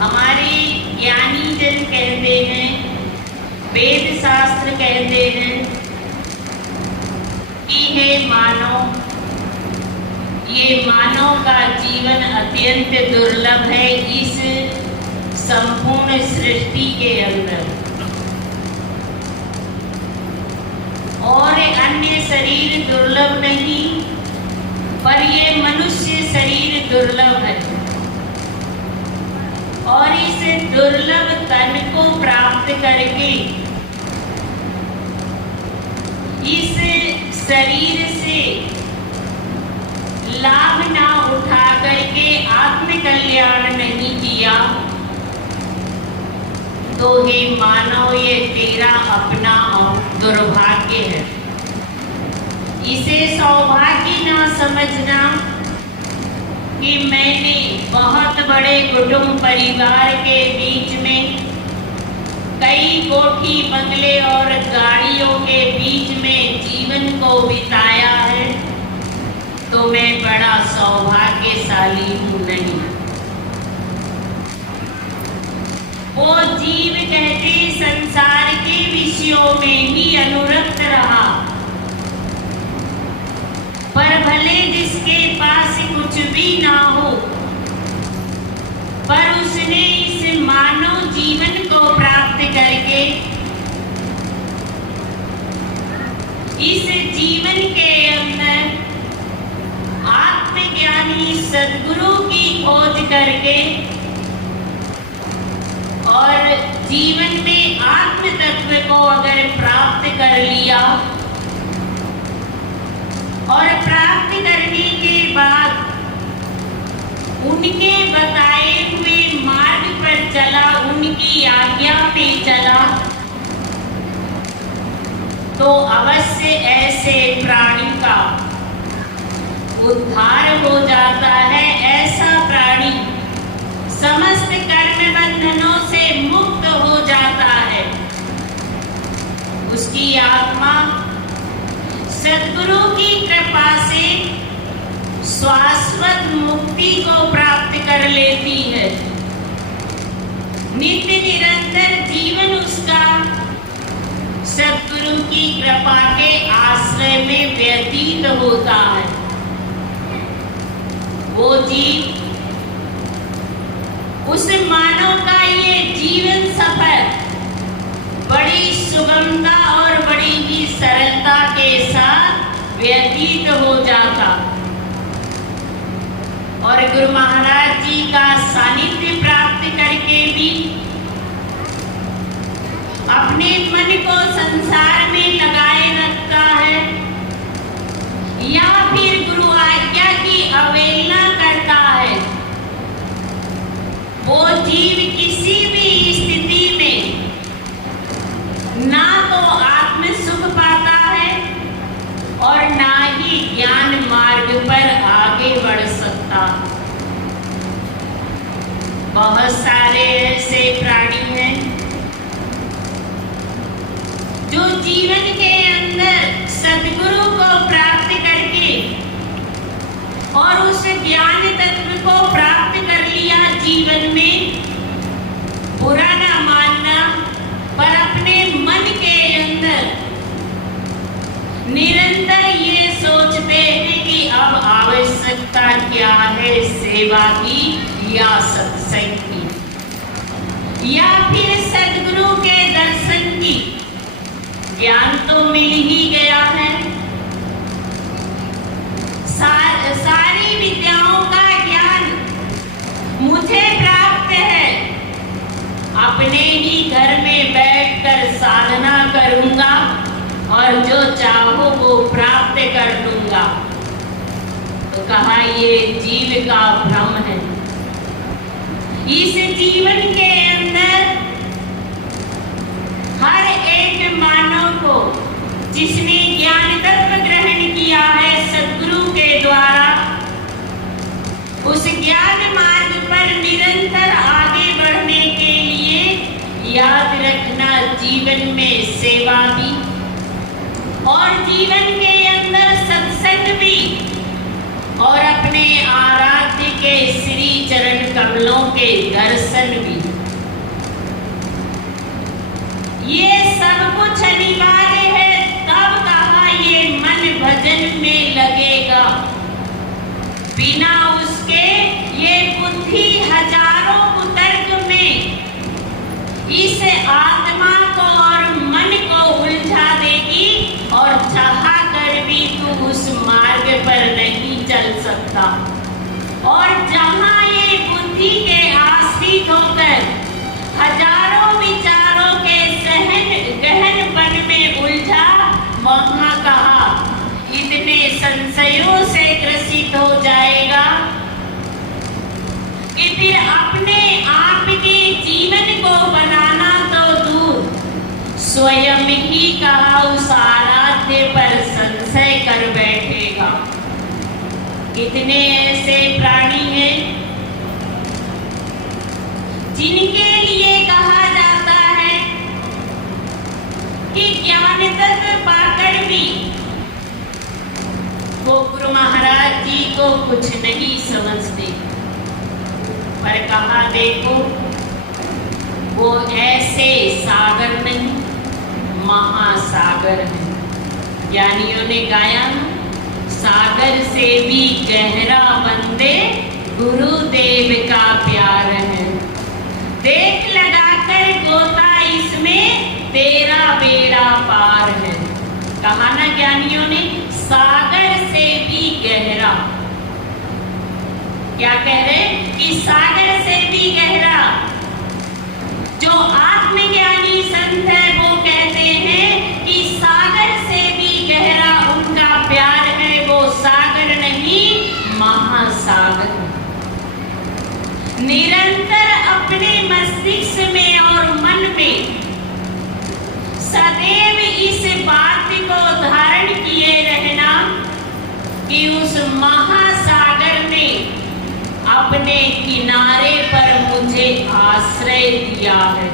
हमारे ज्ञानी जन कहते हैं, वेद शास्त्र कहते हैं कि हे मानव, ये मानव का जीवन अत्यंत दुर्लभ है इस संपूर्ण सृष्टि के अंदर। और अन्य शरीर दुर्लभ नहीं, पर ये मनुष्य शरीर दुर्लभ है। और इस दुर्लभ तन को प्राप्त करके इस शरीर से लाभ ना उठा करके आत्म कल्याण नहीं किया तो हे मानव, ये तेरा अपना दुर्भाग्य है। इसे सौभाग्य ना समझना कि मैंने बहुत बड़े कुटुंब परिवार के बीच में कई कोठी बंगले और गाड़ियों के बीच में जीवन को बिताया है तो मैं बड़ा सौभाग्यशाली हूँ। नहीं, वो जीव कहते संसार के विषयों में ही अनुरक्त रहा, पर भले जिसके पास कुछ भी ना हो, पर उसने इस मानव जीवन को प्राप्त करके इस जीवन के अंदर आत्मज्ञानी सद्गुरु की खोज करके और जीवन में आत्म तत्व को अगर प्राप्त कर लिया और प्राप्त करने के बाद उनके बताए हुए मार्ग पर चला, उनकी आज्ञा पे चला, तो अवश्य ऐसे प्राणी का उद्धार हो जाता है। ऐसा प्राणी समस्त कर्म उसकी आत्मा सद्गुरु की कृपा से शाश्वत मुक्ति को प्राप्त कर लेती है। नित्य निरंतर जीवन उसका सद्गुरु की कृपा के आश्रय में व्यतीत होता है। वो जीव, उस मानव का ये जीवन सफर बड़ी सुगमता और बड़ी ही सरलता के साथ व्यतीत हो जाता और गुरु महाराज जी का सानिध्य प्राप्त करके भी अपने मन को संसार में लगाए रखता है या फिर गुरु आज्ञा की अवहेलना करता है। वो जीव किसी भी स्थिति में ना तो आत्म सुख पाता है और ना ही ज्ञान मार्ग पर आगे बढ़ सकता। बहुत सारे ऐसे प्राणी हैं जो जीवन के अंदर सद्गुरु को प्राप्त करके और उस ज्ञान तत्व को प्राप्त कर लिया जीवन में, बुरा ना मानना, पर अपने मन के अंदर निरंतर ये सोचते हैं कि अब आवश्यकता क्या है, सेवा की या सत्संग की या फिर सद्गुरु के दर्शन की। ज्ञान तो मिल ही गया है, सारी विद्याओं का ज्ञान मुझे प्राप्त है, अपने ही घर में बैठकर साधना करूंगा और जो चाहो वो प्राप्त कर लूंगा। तो कहा ये जीव का भ्रम है। इस जीवन के अंदर हर एक मानव को जिसने ज्ञान तत्व ग्रहण किया है सद्गुरु के द्वारा, उस ज्ञान मार्ग पर निरंतर आगे बढ़ने के लिए याद रखना जीवन में सेवा भी और जीवन के अंदर सत्संग भी और अपने आराध्य के श्री चरण कमलों के दर्शन भी, ये सब कुछ अनिवार्य है। तब कहा ये मन भजन में लगेगा, बिना उसके ये बुद्धि हजारों कुतर्क में इस आत्मा को और मन को उलझा देगी और चाहा कर भी तू उस मार्ग पर नहीं चल सकता। और जहां ये बुद्धि के आश्रित होकर हजारों विचारों के गहन वन में उलझा, वहां कहा इतने संशयों से ग्रसित हो जाएगा कि फिर अपने आप के जीवन को बनाना तो दूर, स्वयं ही कहा उस आराध्य पर संशय कर बैठेगा। कितने ऐसे प्राणी हैं जिनके लिए कहा जाता है कि ज्ञान तत्व पाकर भी वो गुरु महाराज जी को कुछ नहीं समझते, पर कहा देखो वो ऐसे सागर नहीं महासागर है। ज्ञानियों ने गाया सागर से भी गहरा बंदे गुरुदेव का प्यार है, देख लगाकर गोता इसमें तेरा बेड़ा पार है। कहा ना ज्ञानियों ने सागर से भी गहरा, क्या कह रहे कि सागर से भी गहरा। जो आत्मज्ञानी संत है वो कहते हैं कि सागर से भी गहरा उनका प्यार है, वो सागर नहीं महासागर। निरंतर अपने मस्तिष्क में और मन में सदैव इस बात को धारण किए रहना कि उस महासागर ने अपने किनारे पर मुझे आश्रय दिया है।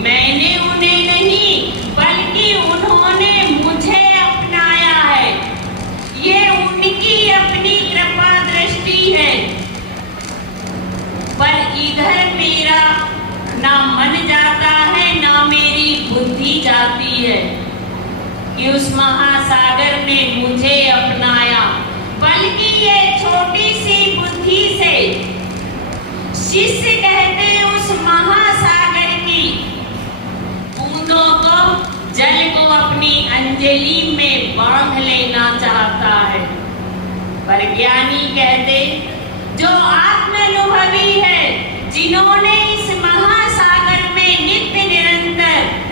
मैंने उन्हें नहीं बल्कि उन्होंने मुझे अपनाया है। ये उनकी अपनी कृपा दृष्टि है। पर इधर मेरा ना मन जाता है ना मेरी बुद्धि जाती है कि उस महासागर ने मुझे अपनाया, बल्कि ये छोटी सी बुद्धि से शिष्य कहते उस महासागर की बूंदों को, जल को अपनी अंजलि में बांध लेना चाहता है। पर ज्ञानी कहते जो आत्मानुभवी है, जिन्होंने इस महासागर में नित्य निरंतर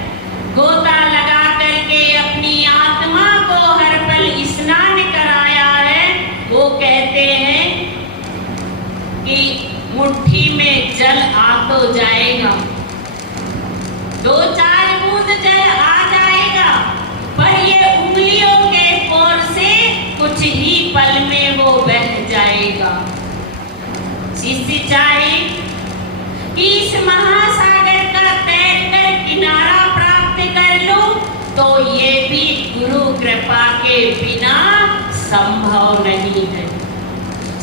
गोता लगा करके अपनी आत्मा को हर पल स्नान कराया है, वो कहते हैं कि मुट्ठी में जल आ तो जाएगा, 2-4 बूंद जल आ जाएगा, पर ये उंगलियों के कोर से कुछ ही पल में वो बह जाएगा। शिष्य चाहे कि इस महासागर का तैरकर किनारा प्राप्त कर लो, तो ये भी गुरु कृपा के बिना संभव नहीं है।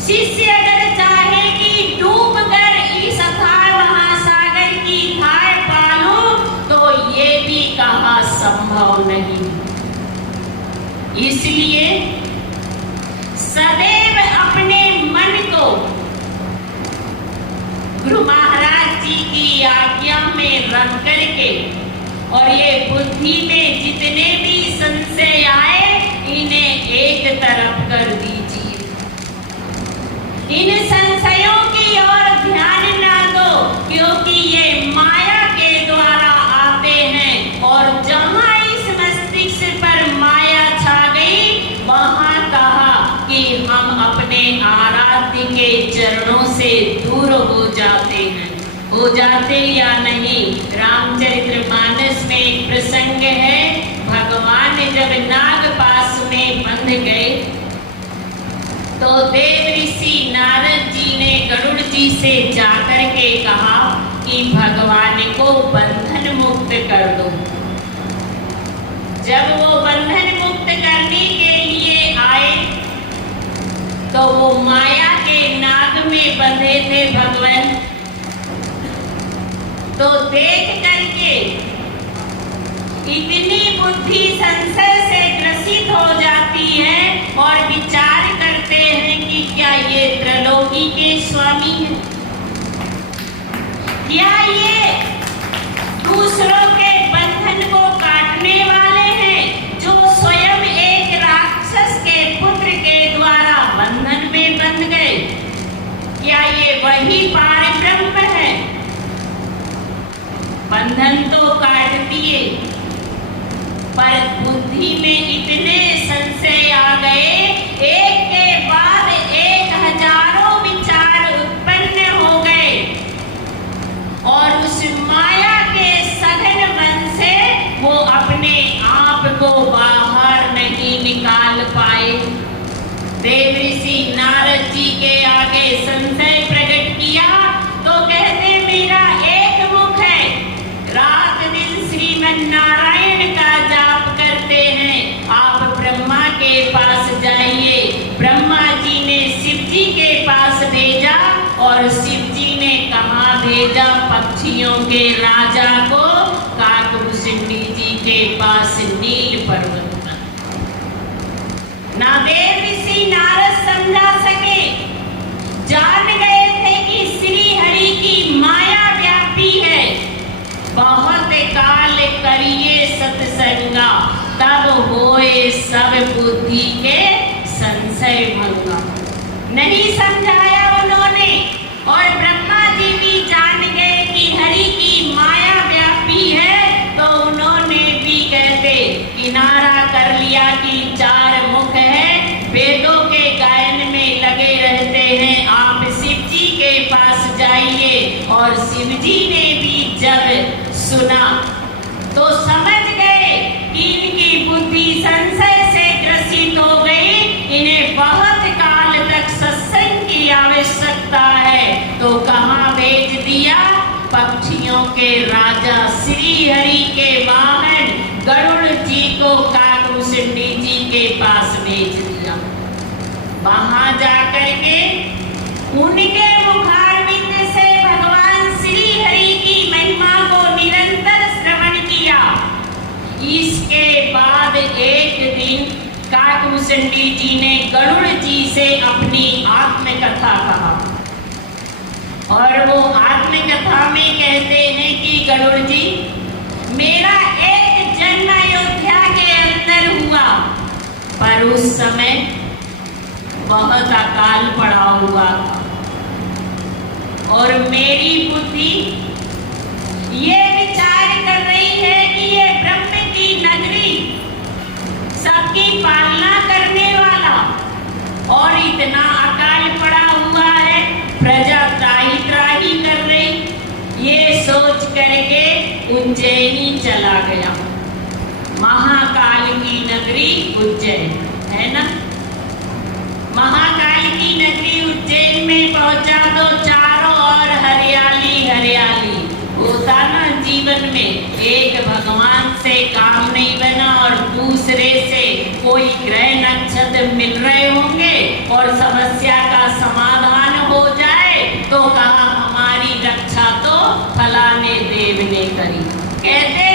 शिष्य अगर चाहे कि डूब कर इस अथाह महासागर की थाह पालो, तो ये भी कहाँ संभव नहीं। इसलिए सदैव अपने मन को गुरु महाराज जी की आज्ञा में रख करके और ये बुद्धि में जितने भी संशय आए, इन्हें एक तरफ कर दीजिए। इन संशयों की ओर ध्यान ना दो, क्योंकि ये माया के द्वारा आते हैं, और जहां इस मस्तिष्क पर माया छा गई, वहां कहा कि हम अपने आराध्य के चरणों से दूर हो जाते हैं। हो जाते या नहीं? रामचरितमानस में एक प्रसंग है, भगवान जब नागपाश में बंध गए तो देव ऋषि नारद जी ने गरुड़ जी से जाकर के कहा कि भगवान को बंधन मुक्त कर दो। जब वो बंधन मुक्त करने के लिए आए तो वो माया के नाग में बंधे थे भगवान। तो देख करके इतनी बुद्धि संशय से ग्रसित हो जाती है और विचार करते हैं कि क्या ये त्रिलोकी के स्वामी हैं? क्या ये दूसरों के बंधन को काटने वाले हैं, जो स्वयं एक राक्षस के पुत्र के द्वारा बंधन में बंध गए? क्या ये वही पार ब्रह्म है? बंधन तो काट दिए, पर बुद्धि में इतने संशय आ गए, एक के बाद एक हजारों विचार उत्पन्न हो गए, और उस माया के सघन मन से वो अपने आप को बाहर नहीं निकाल पाए। देव ऋषि नारद जी के आगे संशय प्रकट किया तो कहते मेरा एक मुख है, रात दिन श्रीमन नारायण का जाप करते हैं, आप ब्रह्मा के पास जाइए। ब्रह्मा जी ने शिव जी के पास भेजा, और शिव जी ने कहाँ भेजा? पक्षियों के राजा को काकभूषणी जी के पास नील पर्वत पर। ना देव ऋषि नारद समझा सके, जान गए थे कि श्री हरि की माया व्यापी है। बहुत काल करिए सत्संगा, तब होए सब बुद्धि के संशय भंगा। नहीं समझाया उन्होंने, और ब्रह्मा जी भी जान गए कि हरि की माया व्यापी है, तो उन्होंने भी कहते किनारा कर लिया कि 4 मुख है, वेदों के गायन में लगे रहते हैं, आप शिव जी के पास जाइए। और शिव जी ने भी जब सुना तो समझ गए कि इनकी बुद्धि संशय से ग्रसित हो गई, इन्हें बहुत काल तक सत्संग की आवश्यकता है। तो कहाँ भेज दिया? पक्षियों के राजा श्री हरि के वाहन गरुड़ जी को काकभूषणी जी के पास भेज दिया। वहां जाकर के उनके मुखारविंद से भगवान श्री हरि की महिमा को निरंतर श्रवण किया। इसके बाद एक दिन काकभूषणी जी ने गरुड़ जी से अपनी आत्मकथा कहा और वो आत्मकथा में कहते हैं कि गरुड़ जी, मेरा एक जन्म अयोध्या के अंदर हुआ, पर उस समय बहुत अकाल पड़ा हुआ था और मेरी बुद्धि ये विचार कर रही है कि ये ब्रह्म की नगरी, सबकी पालना करने वाला, और इतना अकाल पड़ा हुआ है, प्रजा त्राही त्राही कर रही। ये सोच करके उज्जैनी चला गया। महाकाल की नगरी उज्जैन है ना। महाकाल की नगरी उज्जैन में पहुंचा तो चारों ओर हरियाली हरियाली होता ना। जीवन में एक भगवान से काम नहीं बना और दूसरे से कोई ग्रह नक्षत्र मिल रहे होंगे और समस्या का समाधान हो जाए तो कहा हमारी रक्षा तो फलाने देव ने करी। कहते